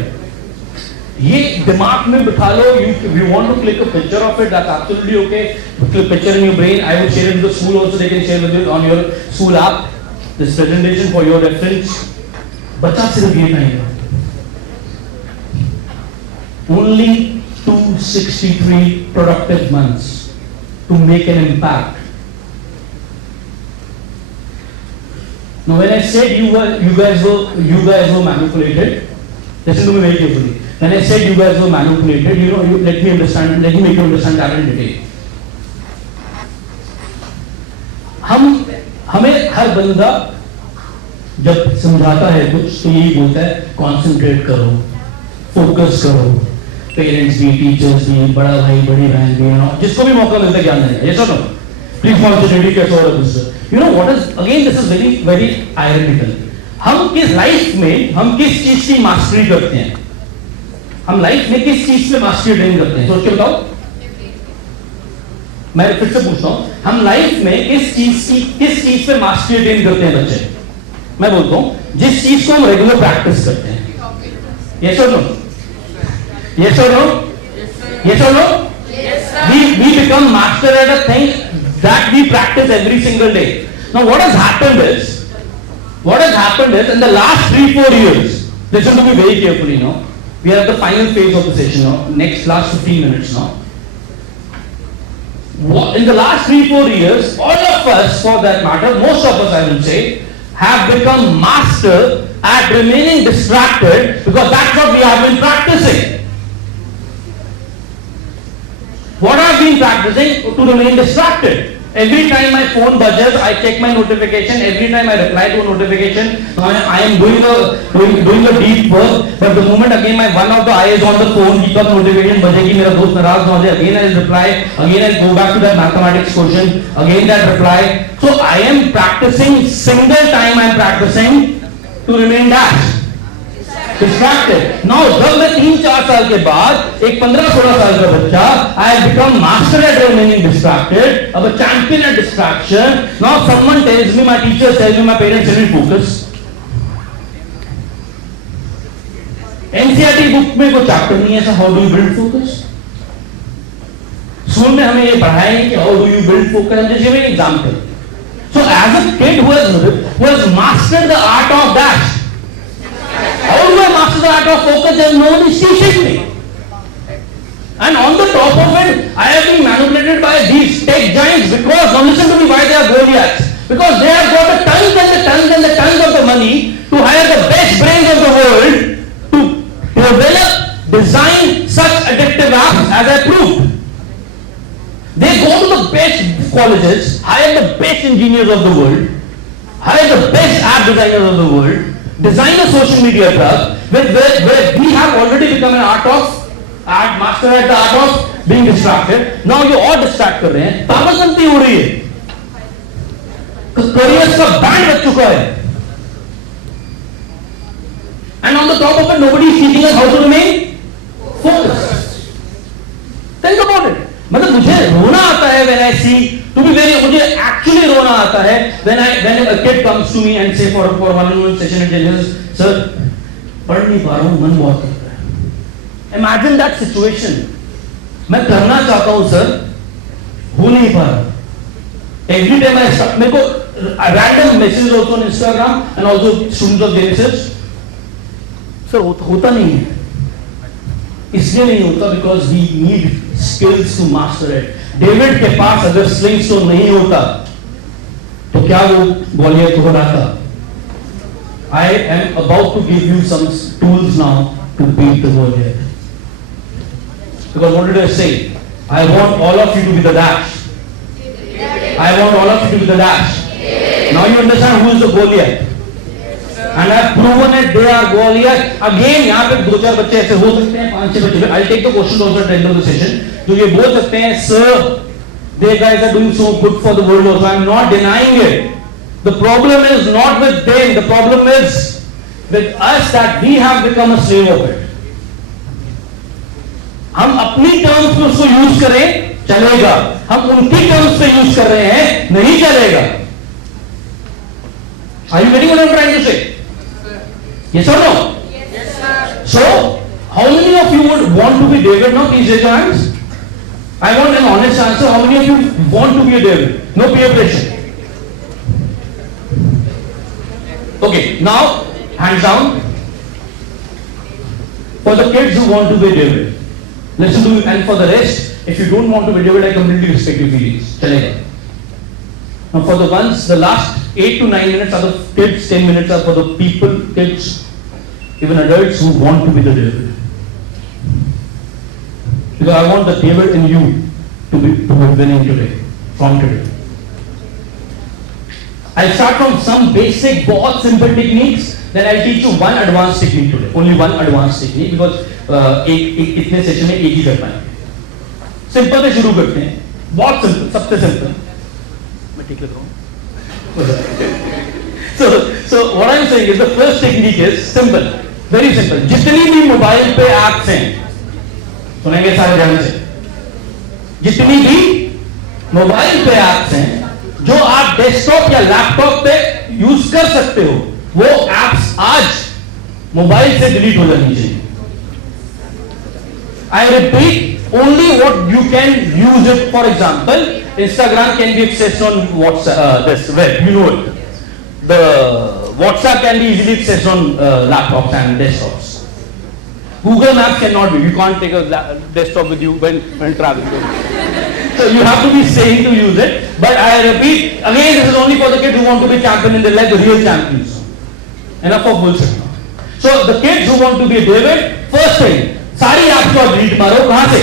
ये दिमाग में बिठा लो. You want to click a picture of it, that's absolutely okay. Click picture in your brain. I will share it to the school also. They can share with you on your school app. This presentation for your reference. बच्चा सिर्फ ये नहीं है. Only 263 productive months to make an impact. Now, when I said you guys were manipulated, listen to me very carefully. When I said you guys were manipulated, let me make you understand that in detail. हमें हर बंदा जब समझाता है कुछ तो यही बोलता है कंसंट्रेट करो, फोकस करो. पेरेंट्स भी, टीचर्स भी, बड़ा भाई बड़ी बहन भी, जिसको भी मौका मिलता है ज्ञान देने. yes or no? Please concentrate कैसे हो रहा है. You know what is, again this is very very ironical. हम किस लाइफ में हम किस चीज की मास्टरी करते हैं? हम लाइफ में किस चीज पे मास्टरी ट्रेन करते हैं? सोच के बताओ. मैं फिर से पूछता हूं, हम लाइफ में किस चीज पे मास्टरी ट्रेन करते हैं बच्चे? मैं बोलता हूं जिस चीज को हम रेगुलर प्रैक्टिस करते हैं. yes or no? yes or no? yes or no? Yes, sir. We become master at a thing that we practice every single day. Now what has happened is in the last 3-4 years, listen to me very carefully now. We are at the final phase of the session now, last 15 minutes now. In the last 3-4 years, all of us, for that matter, most of us, I will say, have become master at remaining distracted because that's what we have been practicing. What I've been practicing to remain distracted. Every time my phone buzzes, I check my notification. Every time I reply to a notification, I am doing a deep work. But the moment again my one of the eye is on the phone, keep up notification bajegi, मेरा दोस्त नाराज ना हो जाए. Again I reply. Again I go back to that mathematics question. Again that reply. So I am practicing single time. I am practicing to remain dash. Distracted. Now, जब मैं 3-4 साल के बाद एक 15-16 साल का बच्चा, I have become master at remaining distracted, अब a champion at distraction. Now, someone tells me, my teacher tells me, my parents tell me focus. NCERT book में कोई chapter नहीं है ऐसा how do you build focus. School में हमें ये पढ़ाया है कि how do you build focus. I'm just giving an example. So, as a kid who has mastered the art of dash. How do I master the art of focus and no one is teaching me? And on the top of it, I have been manipulated by these tech giants because, now listen to me, why they are Goliaths. Because they have got the tons and the tons and the tons of the money to hire the best brains of the world to develop, design such addictive apps as I proved. They go to the best colleges, hire the best engineers of the world, hire the best app designers of the world, design a social media club where we have already become an master at the art of being distracted. Now you all distract कर रहे हैं, पागलपंती हो रही है, careers का band बच चुका है, and on the top of it nobody is teaching us how to remain focused. Think about it. मतलब मुझे रोना आता है when I see, to be very, मुझे actually रोना आता है when a kid comes to me and say for one session and tells sir पढ़ नहीं पा रहा हूँ, मन बहुत करता है. Imagine that situation. मैं करना चाहता हूँ सर, हो नहीं पा रहा. Every time I start, मेरे को random messages also on Instagram and also students of Genesis, sir होता नहीं है. इसलिए नहीं होता because we need skills to master it. David के पास अगर स्लिंग स्टोन नहीं होता तो क्या वो गोलियत को हराता? I am about to give you some tools now to beat the Goliath. Because what did I say? I want all of you to be the dash. I want all of you to be the dash. Now you understand who is the Goliath. And I have proven it, they are Goliath. Again, यहाँ पे 2-4 बच्चे ऐसे हो सकते हैं, 5-6 बच्चे. I'll take the question also at the end of the session. जो ये बोल सकते हैं, sir, they guys are doing so good for the world also. I'm not denying it. The problem is not with them. The problem is with us that we have become a slave of it. हम अपनी terms पे उसको use करें, चलेगा. हम उनकी terms पे use कर रहे हैं, नहीं चलेगा. Are you getting what I'm trying to say? Yes or no? Yes, sir. So, how many of you would want to be David now? Please raise your hands. I want an honest answer. How many of you want to be a David? No peer pressure. Okay, now, hands down. For the kids who want to be David, listen to me, and for the rest, if you don't want to be David, I completely respect your feelings. Chalega. Now for the ones, the last 8 to 9 minutes are the kids, 10 minutes are for the people, kids, even adults who want to be the David. Because I want the David in you to be winning today, from today. I'll start from some basic, बहुत simple techniques, then I'll teach you one advanced technique today. Only one advanced technique because इतने session में एक ही कर पाएंगे. Simple से शुरू करते हैं, बहुत सिंपल, सबसे सिंपल. मैं ठीक लग रहा हूँ? So what I'm saying is the first technique is simple, very simple. जितनी भी मोबाइल पे ऐप्स हैं, सुनेंगे सारे ध्यान से. जितनी भी मोबाइल पे ऐप्स हैं, जो आप डेस्कटॉप या लैपटॉप पे यूज कर सकते हो, वो ऐप्स आज मोबाइल से डिलीट हो जानी चाहिए. I repeat, only what you can use it. For example, Instagram can be accessed on WhatsApp, this web, you know it. The WhatsApp can be easily accessed on laptops and desktops. Google Maps cannot be. You can't take a desktop with you when traveling. So you have to be sane to use it. But I repeat, again, this is only for the kids who want to be champion in their life, the real champions. Enough of bullshit. So the kids who want to be David, first thing, सारी apps को delete मारो. कहां से?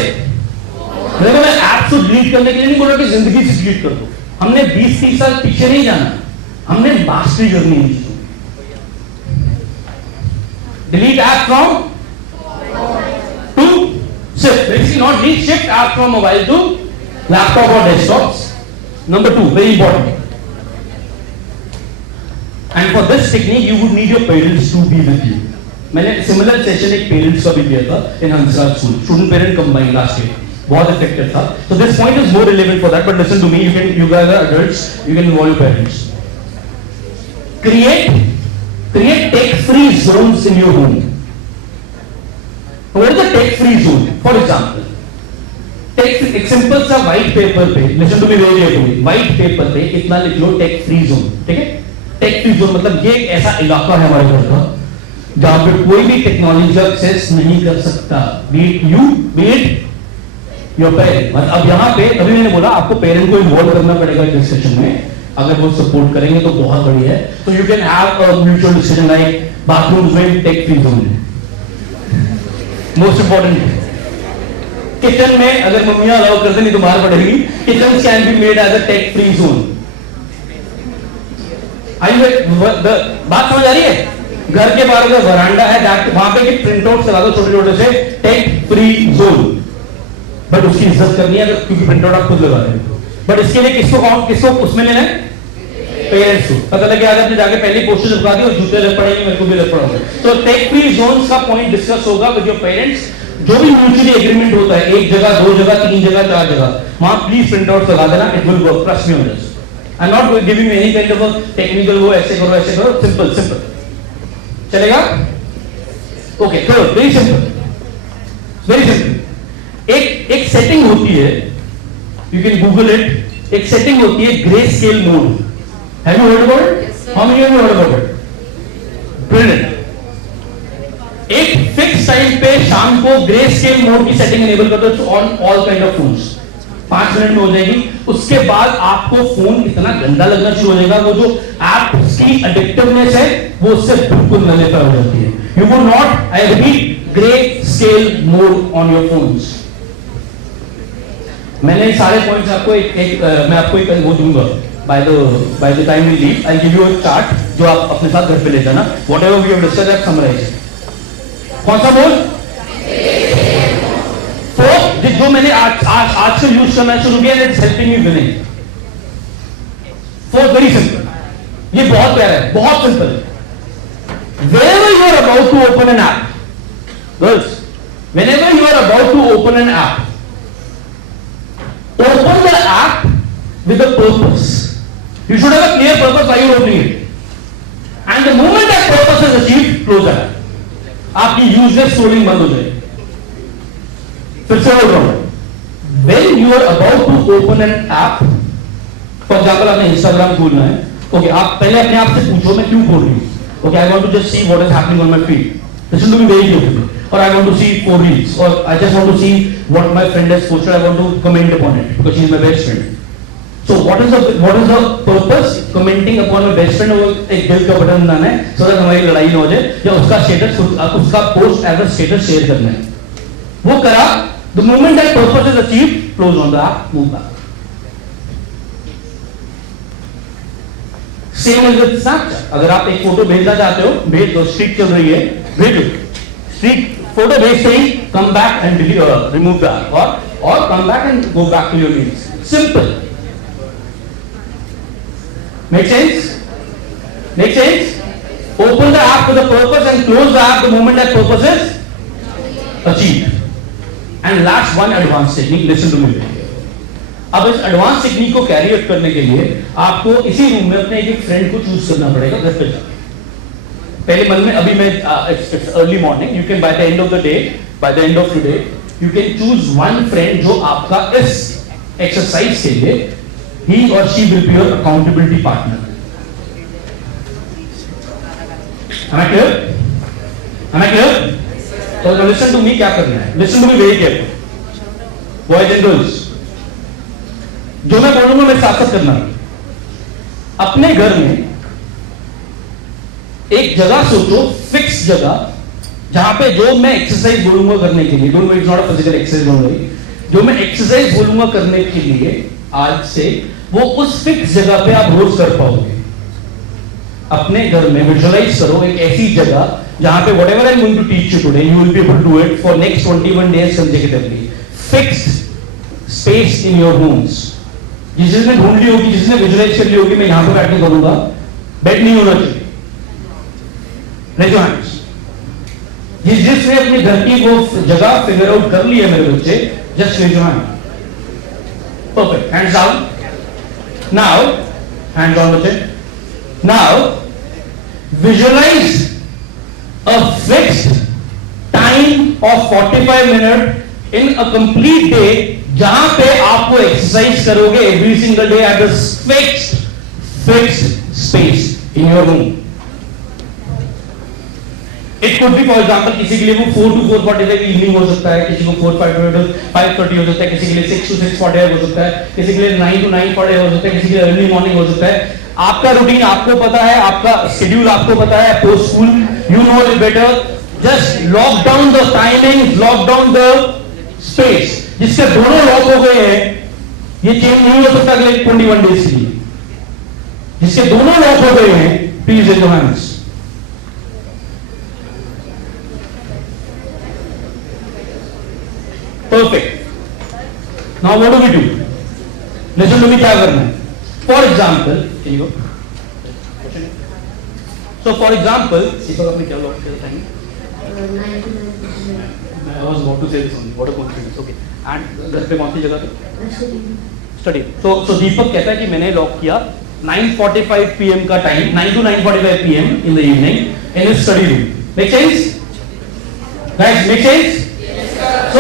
देखो, मैं apps को delete करने के लिए नहीं बोल रहा कि जिंदगी से डिलीट कर दो. हमने 20-30 साल पीछे नहीं जाना, हमने मास्टरी करनी है. Delete app from to shift. Basically not delete, shift app from mobile to laptop or desktops. Number 2, very important. And for this technique, you would need your parents to be with you. मैंने similar session एक parents का भी किया था in Hansraj school. Student parent combined last year. बहुत effective था. So this point is more relevant for that. But listen to me, you guys are adults. You can involve your parents. Create tech-free zones in your home. What is a tech-free zone? For example, एक simple सा white paper पे, listen to me very carefully, white paper पे इतना लिख लो take-free zone. ठीक है? Take-free zone मतलब ये एक ऐसा इलाका है हमारे घर का जहां पे कोई भी टेक्नोलॉजी का एक्सेस नहीं कर सकता. Be it your parent. अब यहाँ पे अभी मैंने बोला आपको पेरेंट को इन्वॉल्व करना पड़ेगा डिस्कशन में. अगर वो सपोर्ट करेंगे तो बहुत बढ़िया है. तो you can have a mutual decision like bathroom में टेक फ्री जोन है. मोस्ट इंपॉर्टेंट किचन में अगर मम्मियां अलाउ करते नहीं तो मार पड़ेगी. Kitchen can be made as a tech free zone. बात समझ आ रही है? घर के बाहर अगर वरांडा है वहां पे प्रिंट आउट लगा दो छोटे छोटे से टेक फ्री जोन. बट उसकी इज्जत करनी है क्योंकि प्रिंट आउट आप खुद लगा रहे हो. बट इसके लिए किसको उसमें लेना है? पेरेंट्स को. पता लगे आज आपने जाके पहली पोस्टर चिपका दी और जूते लग पड़ेंगे, मेरे को भी लग पड़ोगे. तो टेक फ्री जोन्स का पॉइंट डिस्कस होगा विद योर पेरेंट्स. जो भी म्यूचुअली एग्रीमेंट होता है, एक जगह, 2 जगह, 3 जगह, 4 जगह, वहां प्लीज प्रिंट आउट लगा देना. It will work, trust me on this. I am not giving any kind of technical वो ऐसे करो सिंपल चलेगा. ओके, चलो, वेरी सिंपल. एक सेटिंग होती है, यू कैन गूगल इट. एक सेटिंग होती है grey scale mode. Have you heard about it? How many of you heard about it? Brilliant. एक फिक्स टाइम पे शाम को ग्रे स्केल मोड की सेटिंग इनेबल कर दो on all kind of phones. 5 minute में हो जाएगी. उसके बाद आपको फोन इतना गंदा लगना शुरू हो जाएगा, वो जो ऐप की एडिक्टिवनेस है वो उससे बिल्कुल नलेतर हो जाती है. You would not, I repeat, grey scale mode on your phones. मैंने सारे पॉइंट्स आपको मैं आपको एक वो दूंगा. By the time we leave I give you a chart जो आप अपने साथ घर पे ले जाना. Whatever we have discussed that summarise. कौन सा मोड? जो मैंने आज से यूज करना शुरू किया, it's helping me winning. Fourth very simple. ये बहुत प्यारा है, बहुत सिंपल है. Whenever you are about to open an app, girls, whenever you are about to open an app, open the app with a purpose. You should have a clear purpose why you are opening it. And the moment that purpose is achieved, close that. आपकी useless scrolling बंद हो जाएगी. फिर से बोल रहा हूं. When you are about to open an app, for example, आपने Instagram खोलना है. Okay, आप पहले अपने आप से पूछो मैं क्यों खोल रही हूँ. Okay, I want to just see what is happening on my feed. Listen to me very carefully. Or I want to see 4 reels. Or I just want to see what my friend has posted. I want to comment upon it because she is my best friend. So what is the purpose? Commenting upon my best friend. वो एक दिल का button बनाना है so that हमारी लड़ाई ना हो जाए, या उसका स्टेटस, उसका post as a status share करना है. वो करा. The moment that purpose is achieved, close on the app, move back. Same as with Snapchat. अगर आप एक फोटो भेजना चाहते हो, भेज दो. स्ट्रीक चल रही है, भेजो. स्ट्रीक फोटो भेजते ही come back and remove the app, or come back and go back to your meals. Simple. Make sense? Make sense? Open the app with a purpose and close the app the moment that purpose is achieved. And last one advanced technique. Listen to me. अब इस advance technique को carry out करने के लिए आपको इसी room में अपने एक फ्रेंड को चूज करना पड़ेगा घर पे जाकर. पहले मन में अभी मैं it's early morning. You can by the end of the day, by the end of today, you can choose one friend जो आपका इस एक्सरसाइज के लिए he or she will be your accountability partner. Am I clear? Am I clear? So listen to me, क्या करना है? Listen to me very carefully. Boys and girls, जो मैं बोलूंगा मैं साथ साथ करना। अपने घर में एक जगह सोचो, फिक्स जगह, जहां पे जो मैं एक्सरसाइज बोलूंगा करने के लिए, don't worry, it's not a physical exercise, don't worry, जो मैं एक्सरसाइज बोलूंगा करने के लिए आज से, वो उस फिक्स जगह पे आप रोज कर पाओगे। अपने घर में विजुअलाइज करो एक ऐसी जगह जहां पे whatever I am going to teach you today, you will be able to do it for next 21 days consecutively. Fixed space in your homes. जिसने ढूंढ ली होगी, जिसने विजुअलाइज कर ली होगी मैं यहां पे बैठ के करूंगा, बेड नहीं होना चाहिए। Raise your hands. जिसने अपने घर की वो जगह फिगर आउट कर ली है मेरे बच्चे, just raise your hand. Perfect, hands down. Now hands on बच्चे। Now visualise a fixed time of 45 minutes in a complete day, जहां पे आपको एक्सरसाइज करोगे every single day at a fixed space in your room. It could be, for example, किसी के लिए वो 4 to 4:45 evening हो सकता है, किसी को 5:30 हो सकता है, किसी के लिए 6 to 6:45 हो सकता है, किसी के लिए 9 to 9:45 हो सकता है, किसी के लिए अर्ली मॉर्निंग हो सकता है। आपका रूटीन आपको पता है, आपका शेड्यूल आपको पता है, post school you know it better. Just lock down the timing, lock down the space. जिससे दोनों लॉक हो गए हैं, ये चेंज नहीं हो सकता अगले 21 डेज के लिए। जिसके दोनों लॉक हो गए हैं, please raise your hands. Perfect. Now what do we do? Listen to me, क्या करना है? For example, here you go. So for example, दीपक आपने क्या लॉक किया time? I was about to say this only. What a coincidence. Okay. And घर पे कौन सी जगह पे? Study. So दीपक कहता है कि मैंने लॉक किया 9:45 PM का time, 9 to 9:45 PM in the evening in his study room. Make sense? Guys, make sense? Yes, sir. So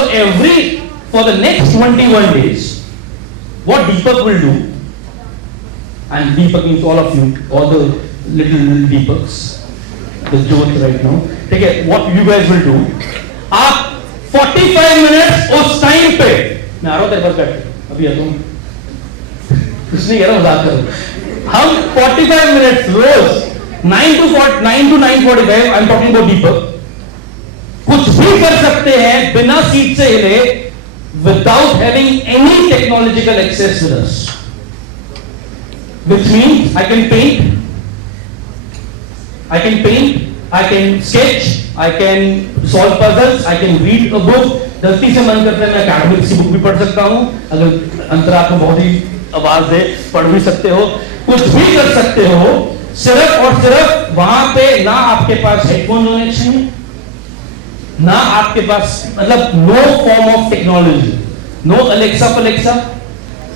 for the next 21 days, what Deepak will do, and Deepak means all of you, all the little Deepaks, the Jyot right now. ठीक है, what you guys will do, आप 45 minutes उस time पे, मैं आ रहा हूँ तेरे पास बैठ, अभी आता हूँ, कुछ नहीं कह रहा, मजाक करो। हम 45 minutes rose 9 to 9:45, I'm talking about Deepak, कुछ भी कर सकते हैं बिना सीट से हिले, without having any technological access with us. Which means I can paint, I can sketch, I can solve puzzles, I can read a book. गलती से मन करता है मैं academic की बुक भी पढ़ सकता हूँ, अगर अंतरा आपको बहुत ही आवाज है पढ़ भी सकते हो, कुछ भी कर सकते हो। सिर्फ और सिर्फ वहां पे ना आपके पास हेडफोन होने चाहिए, ना आपके पास, मतलब no form of technology, no Alexa,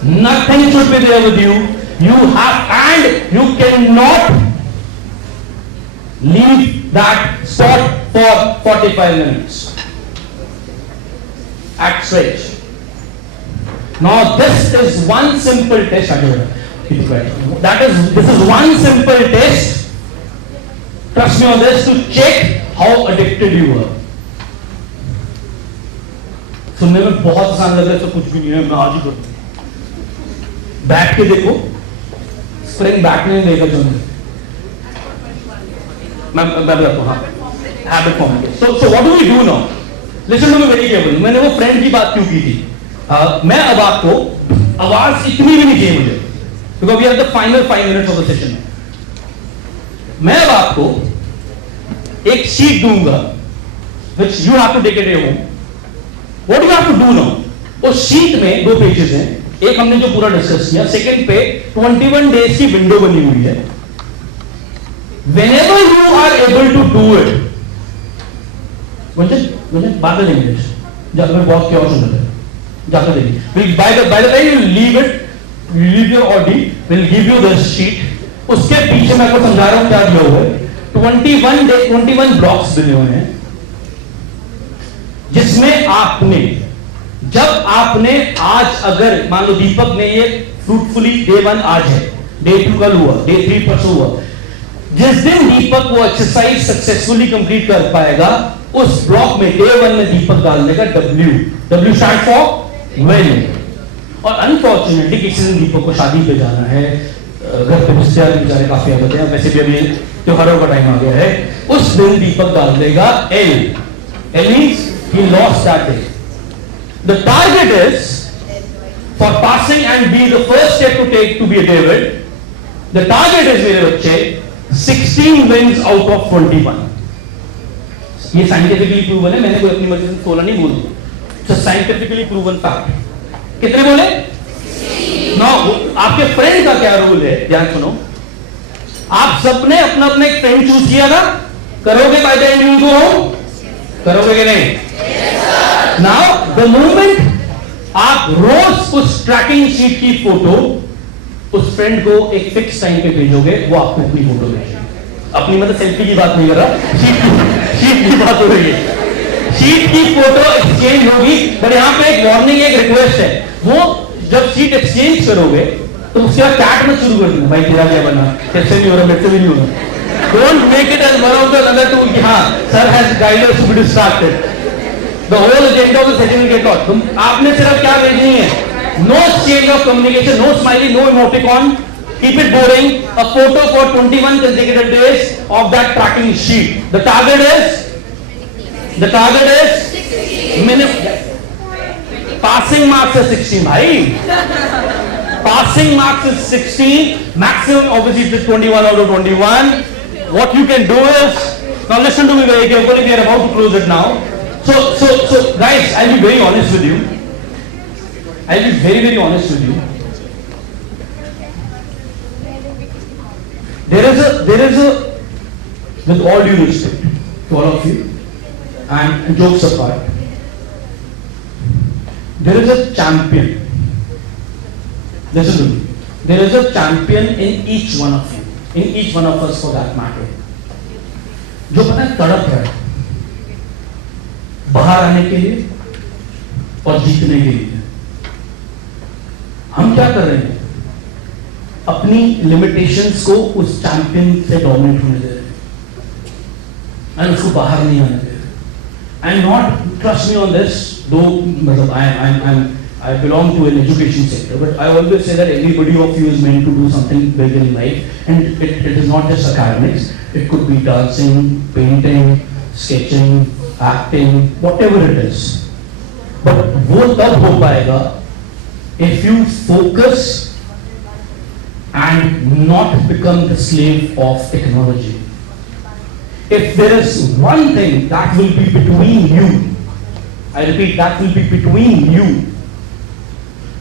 nothing should be there with you. You have, and you cannot leave that spot for 45 minutes. Act straight. Now this is one simple test. This is one simple test. Trust me on this, to check how addicted you are. सुनने में बहुत आसान लग रहा है, तो कुछ भी नहीं है, मैं आज ही करूँ। बैठ के देखो, स्प्रिंग बैक नहीं देखा जो मैं बताता हूँ। हाँ, हैबिट फॉर्म के। So what do we do now? Listen to me very carefully. मैंने वो फ्रेंड की बात क्यों की थी? मैं अब आपको, आवाज इतनी भी नहीं चाहिए मुझे, because we have the final 5 minutes of the session. मैं अब आपको एक शीट दूंगा, which you have to take it home. What do you have to do now? उस शीट में 2 पेजेस हैं, एक हमने जो पूरा डिस्कस किया, सेकंड पे 21 डेज की विंडो बनी हुई है। Whenever you are able to do it, मुझे बात देंगे, जब मैं बहुत क्या सुन रहे जाकर देखिए, by the time you leave your Audi, we'll give you this sheet। उसके पीछे मैं आपको समझा रहा हूं क्या दिया हुआ है। 21 ब्लॉक्स दिए हुए हैं, जिसमें जब आपने आज, अगर मान लो दीपक ने ये फ्रूटफुली डे 1 आज है, डे 2 कल हुआ, डे 3 परसों हुआ, जिस दिन दीपक वो एक्सरसाइज सक्सेसफुली कंप्लीट कर पाएगा, उस ब्लॉक में डे 1 में दीपक डाल देगा W स्टैंड फॉर विन। और अनफॉर्चुनेटली किसी दिन दीपक को शादी पे जाना है, घर पे रिश्तेदार बेचारे काफी आ जाते हैं, वैसे भी अभी त्योहारों का टाइम आ गया है, उस दिन दीपक डाल देगा L. L means he lost that day. The target is for passing and be the first step to take to be a David. The target is मेरे बच्चे 16 wins out of 21. ये साइंटिफिकली प्रूवन है, मैंने कोई अपनी मर्जी से 16 नहीं बोल दी, इट्स साइंटिफिकली प्रूवन फैक्ट. कितने बोले? ना. आपके फ्रेंड का क्या रूल है, ध्यान सुनो. आप सबने अपना अपना एक फ्रेंड चूज किया था, करोगे by the end you go home, करोगे कि नहीं? नाउ द मोमेंट आप रोज उस ट्रैकिंग शीट की फोटो उस फ्रेंड को एक फिक्स टाइम पे भेजोगे, वो आपको अपनी फोटो भेजेगा. अपनी मतलब सेल्फी की बात नहीं कर रहा, शीट की बात हो रही है. शीट की फोटो एक्सचेंज होगी. पर यहाँ पे एक वार्निंग, एक रिक्वेस्ट है, वो जब शीट एक्सचेंज करोगे तो उसके बाद चैट में शुरू कर देना, भाई तेरा क्या बना, कैसे नहीं हो रहा, मेरे से भी नहीं हो रहा. Don't make it as one of the other two कि हाँ sir has guided to be distracted. The whole agenda of the session will get lost. तुम आपने सिर्फ क्या भेजनी है, no change of communication, no smiley, no emoticon, keep it boring, a photo for 21 consecutive days of that tracking sheet. The target is passing marks is 16 bhai. Passing marks is 16, maximum obviously it is 21 out of 21. What you can do is, now listen to me very carefully, we are about to close it now. So guys, I'll be very honest with you. I'll be very, very honest with you. There is a, with all due respect to all of you, and jokes apart, there is a champion. Listen to me. There is a champion in each one of you, in each one of us for that matter. जो पता है तड़प है बाहर आने के लिए और जीतने के लिए. हम क्या कर रहे हैं, अपनी लिमिटेशंस को उस चैंपियन से डोमिनेट होने दे रहे हैं एंड उसको बाहर नहीं आने दे रहे. And not, trust me on this, दो मतलब I belong to an education sector, but I always say that everybody of you is meant to do something big in life, and it is not just academics. It could be dancing, painting, sketching, acting, whatever it is. But वो तब हो पाएगा if you focus and not become the slave of technology. If there is one thing that will be between you, I repeat, that will be between you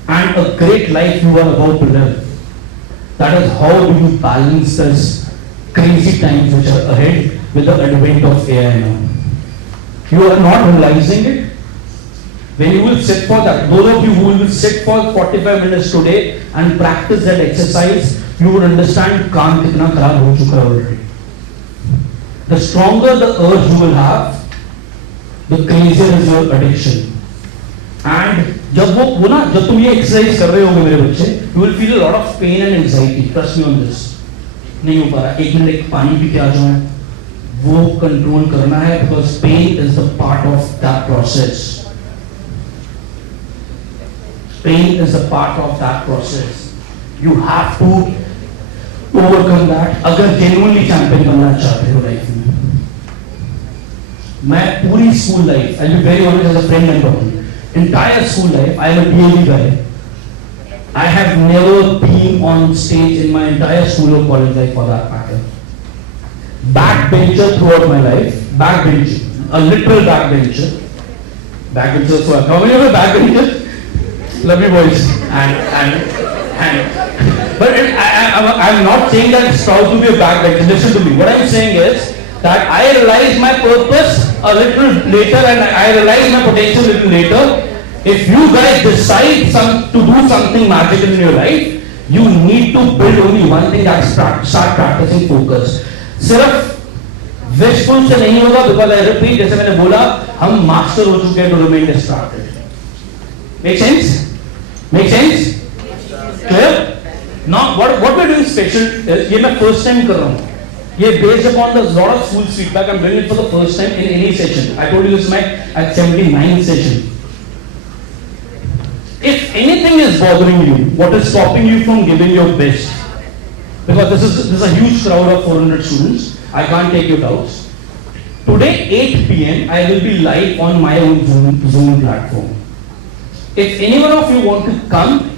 and a great life you are about to live, that is how do you balance this crazy times which are ahead with the advent of AI now. You are not realizing it. When you will sit for that, those of you who will sit for 45 minutes today and practice that exercise, you will understand काम कितना खराब हो चुका है already. The stronger the urge you will have, the crazier is your addiction. And जब वो ना, जब तुम ये एक्सरसाइज कर रहे होगे मेरे बच्चे, you will feel a lot of pain and anxiety. Trust me on this. नहीं हो पा रहा, एक मिनट एक पानी पी के आ जाऊं, वो कंट्रोल करना है, because pain is the part of that process. Pain is a part of that process. You have to overcome that. अगर genuinely champion बनना चाहते हो लाइफ में. मैं पूरी school life, I'll be very honest as a friend and talking, entire school life, I am a DAV guy. I have never been on stage in my entire school or college life for that matter. Backbencher throughout my life, backbencher, a literal backbencher. Backbencher, so how many of you backbenchers? Love you boys. But I'm not saying that it's proud to be a backbencher. Listen to me. What I'm saying is that I realized my purpose a little later and I realized my potential a little later. If you guys decide to do something magical in your life, you need to build only one thing, that's start practicing focus. सिर्फ wishful से नहीं होगा, because I repeat, जैसे मैंने बोला, हम master हो चुके हैं to remain distracted. Make sense? Make sense? Clear? Now what we're doing special is, ये मैं first time कर रहा हूँ. ये based upon the lot of school's feedback, I'm doing it for the first time in any session. I told you this at 79th session. If anything is bothering you, what is stopping you from giving your best? Because this is a huge crowd of 400 students. I can't take your doubts. Today 8 p.m. I will be live on my own Zoom platform. If any one of you want to come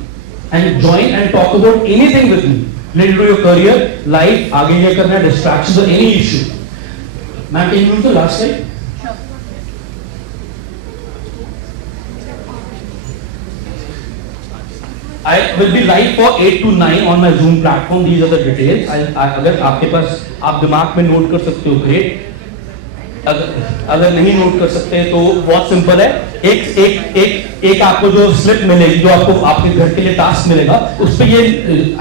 and join and talk about anything with me related to your career, life, आगे क्या करना है, distractions or any issue. Ma'am, can you move to the last slide? I will be live for 8 to 9 on my Zoom platform. These are the details. अगर आपके पास आप दिमाग में note कर सकते हो, great. अगर नहीं नोट कर सकते तो बहुत सिंपल है. एक आपको जो स्लिप मिलेगी, जो आपको आपके घर के लिए टास्क मिलेगा, उस पे ये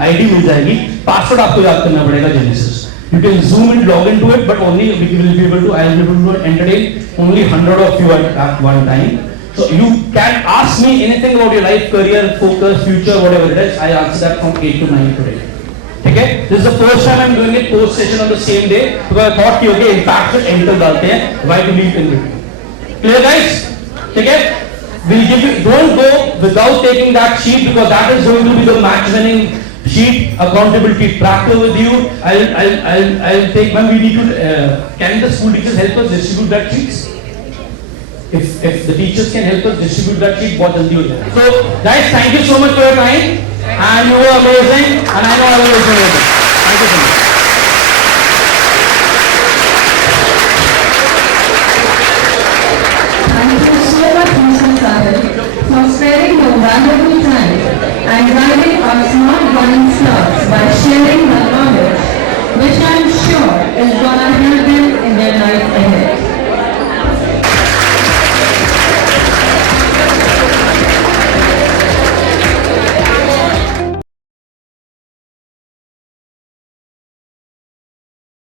आईडी मिल जाएगी. पासवर्ड आपको याद करना पड़ेगा, genesis. You can zoom and log into it, but only we will be able to. I will be able to entertain only 100 of you at one time. So you can ask me anything about your life, career, focus, future, whatever it is. I answer that from 8 to 9 today. Okay? This is the first time I'm doing it post session on the same day because I thought कि okay, impact से enter डालते हैं. Why to leave in between? Clear, guys? Okay? We'll give you. Don't go without taking that sheet because that is going to be the match-winning sheet. Accountability tracker with you. I'll take. When we need to. Can the school teachers help us distribute that sheets? If the teachers can help us distribute that sheet, बहुत जल्दी हो जाएगा. So guys, thank you so much for your time, and you were amazing, and I know I will also. Thank you so much.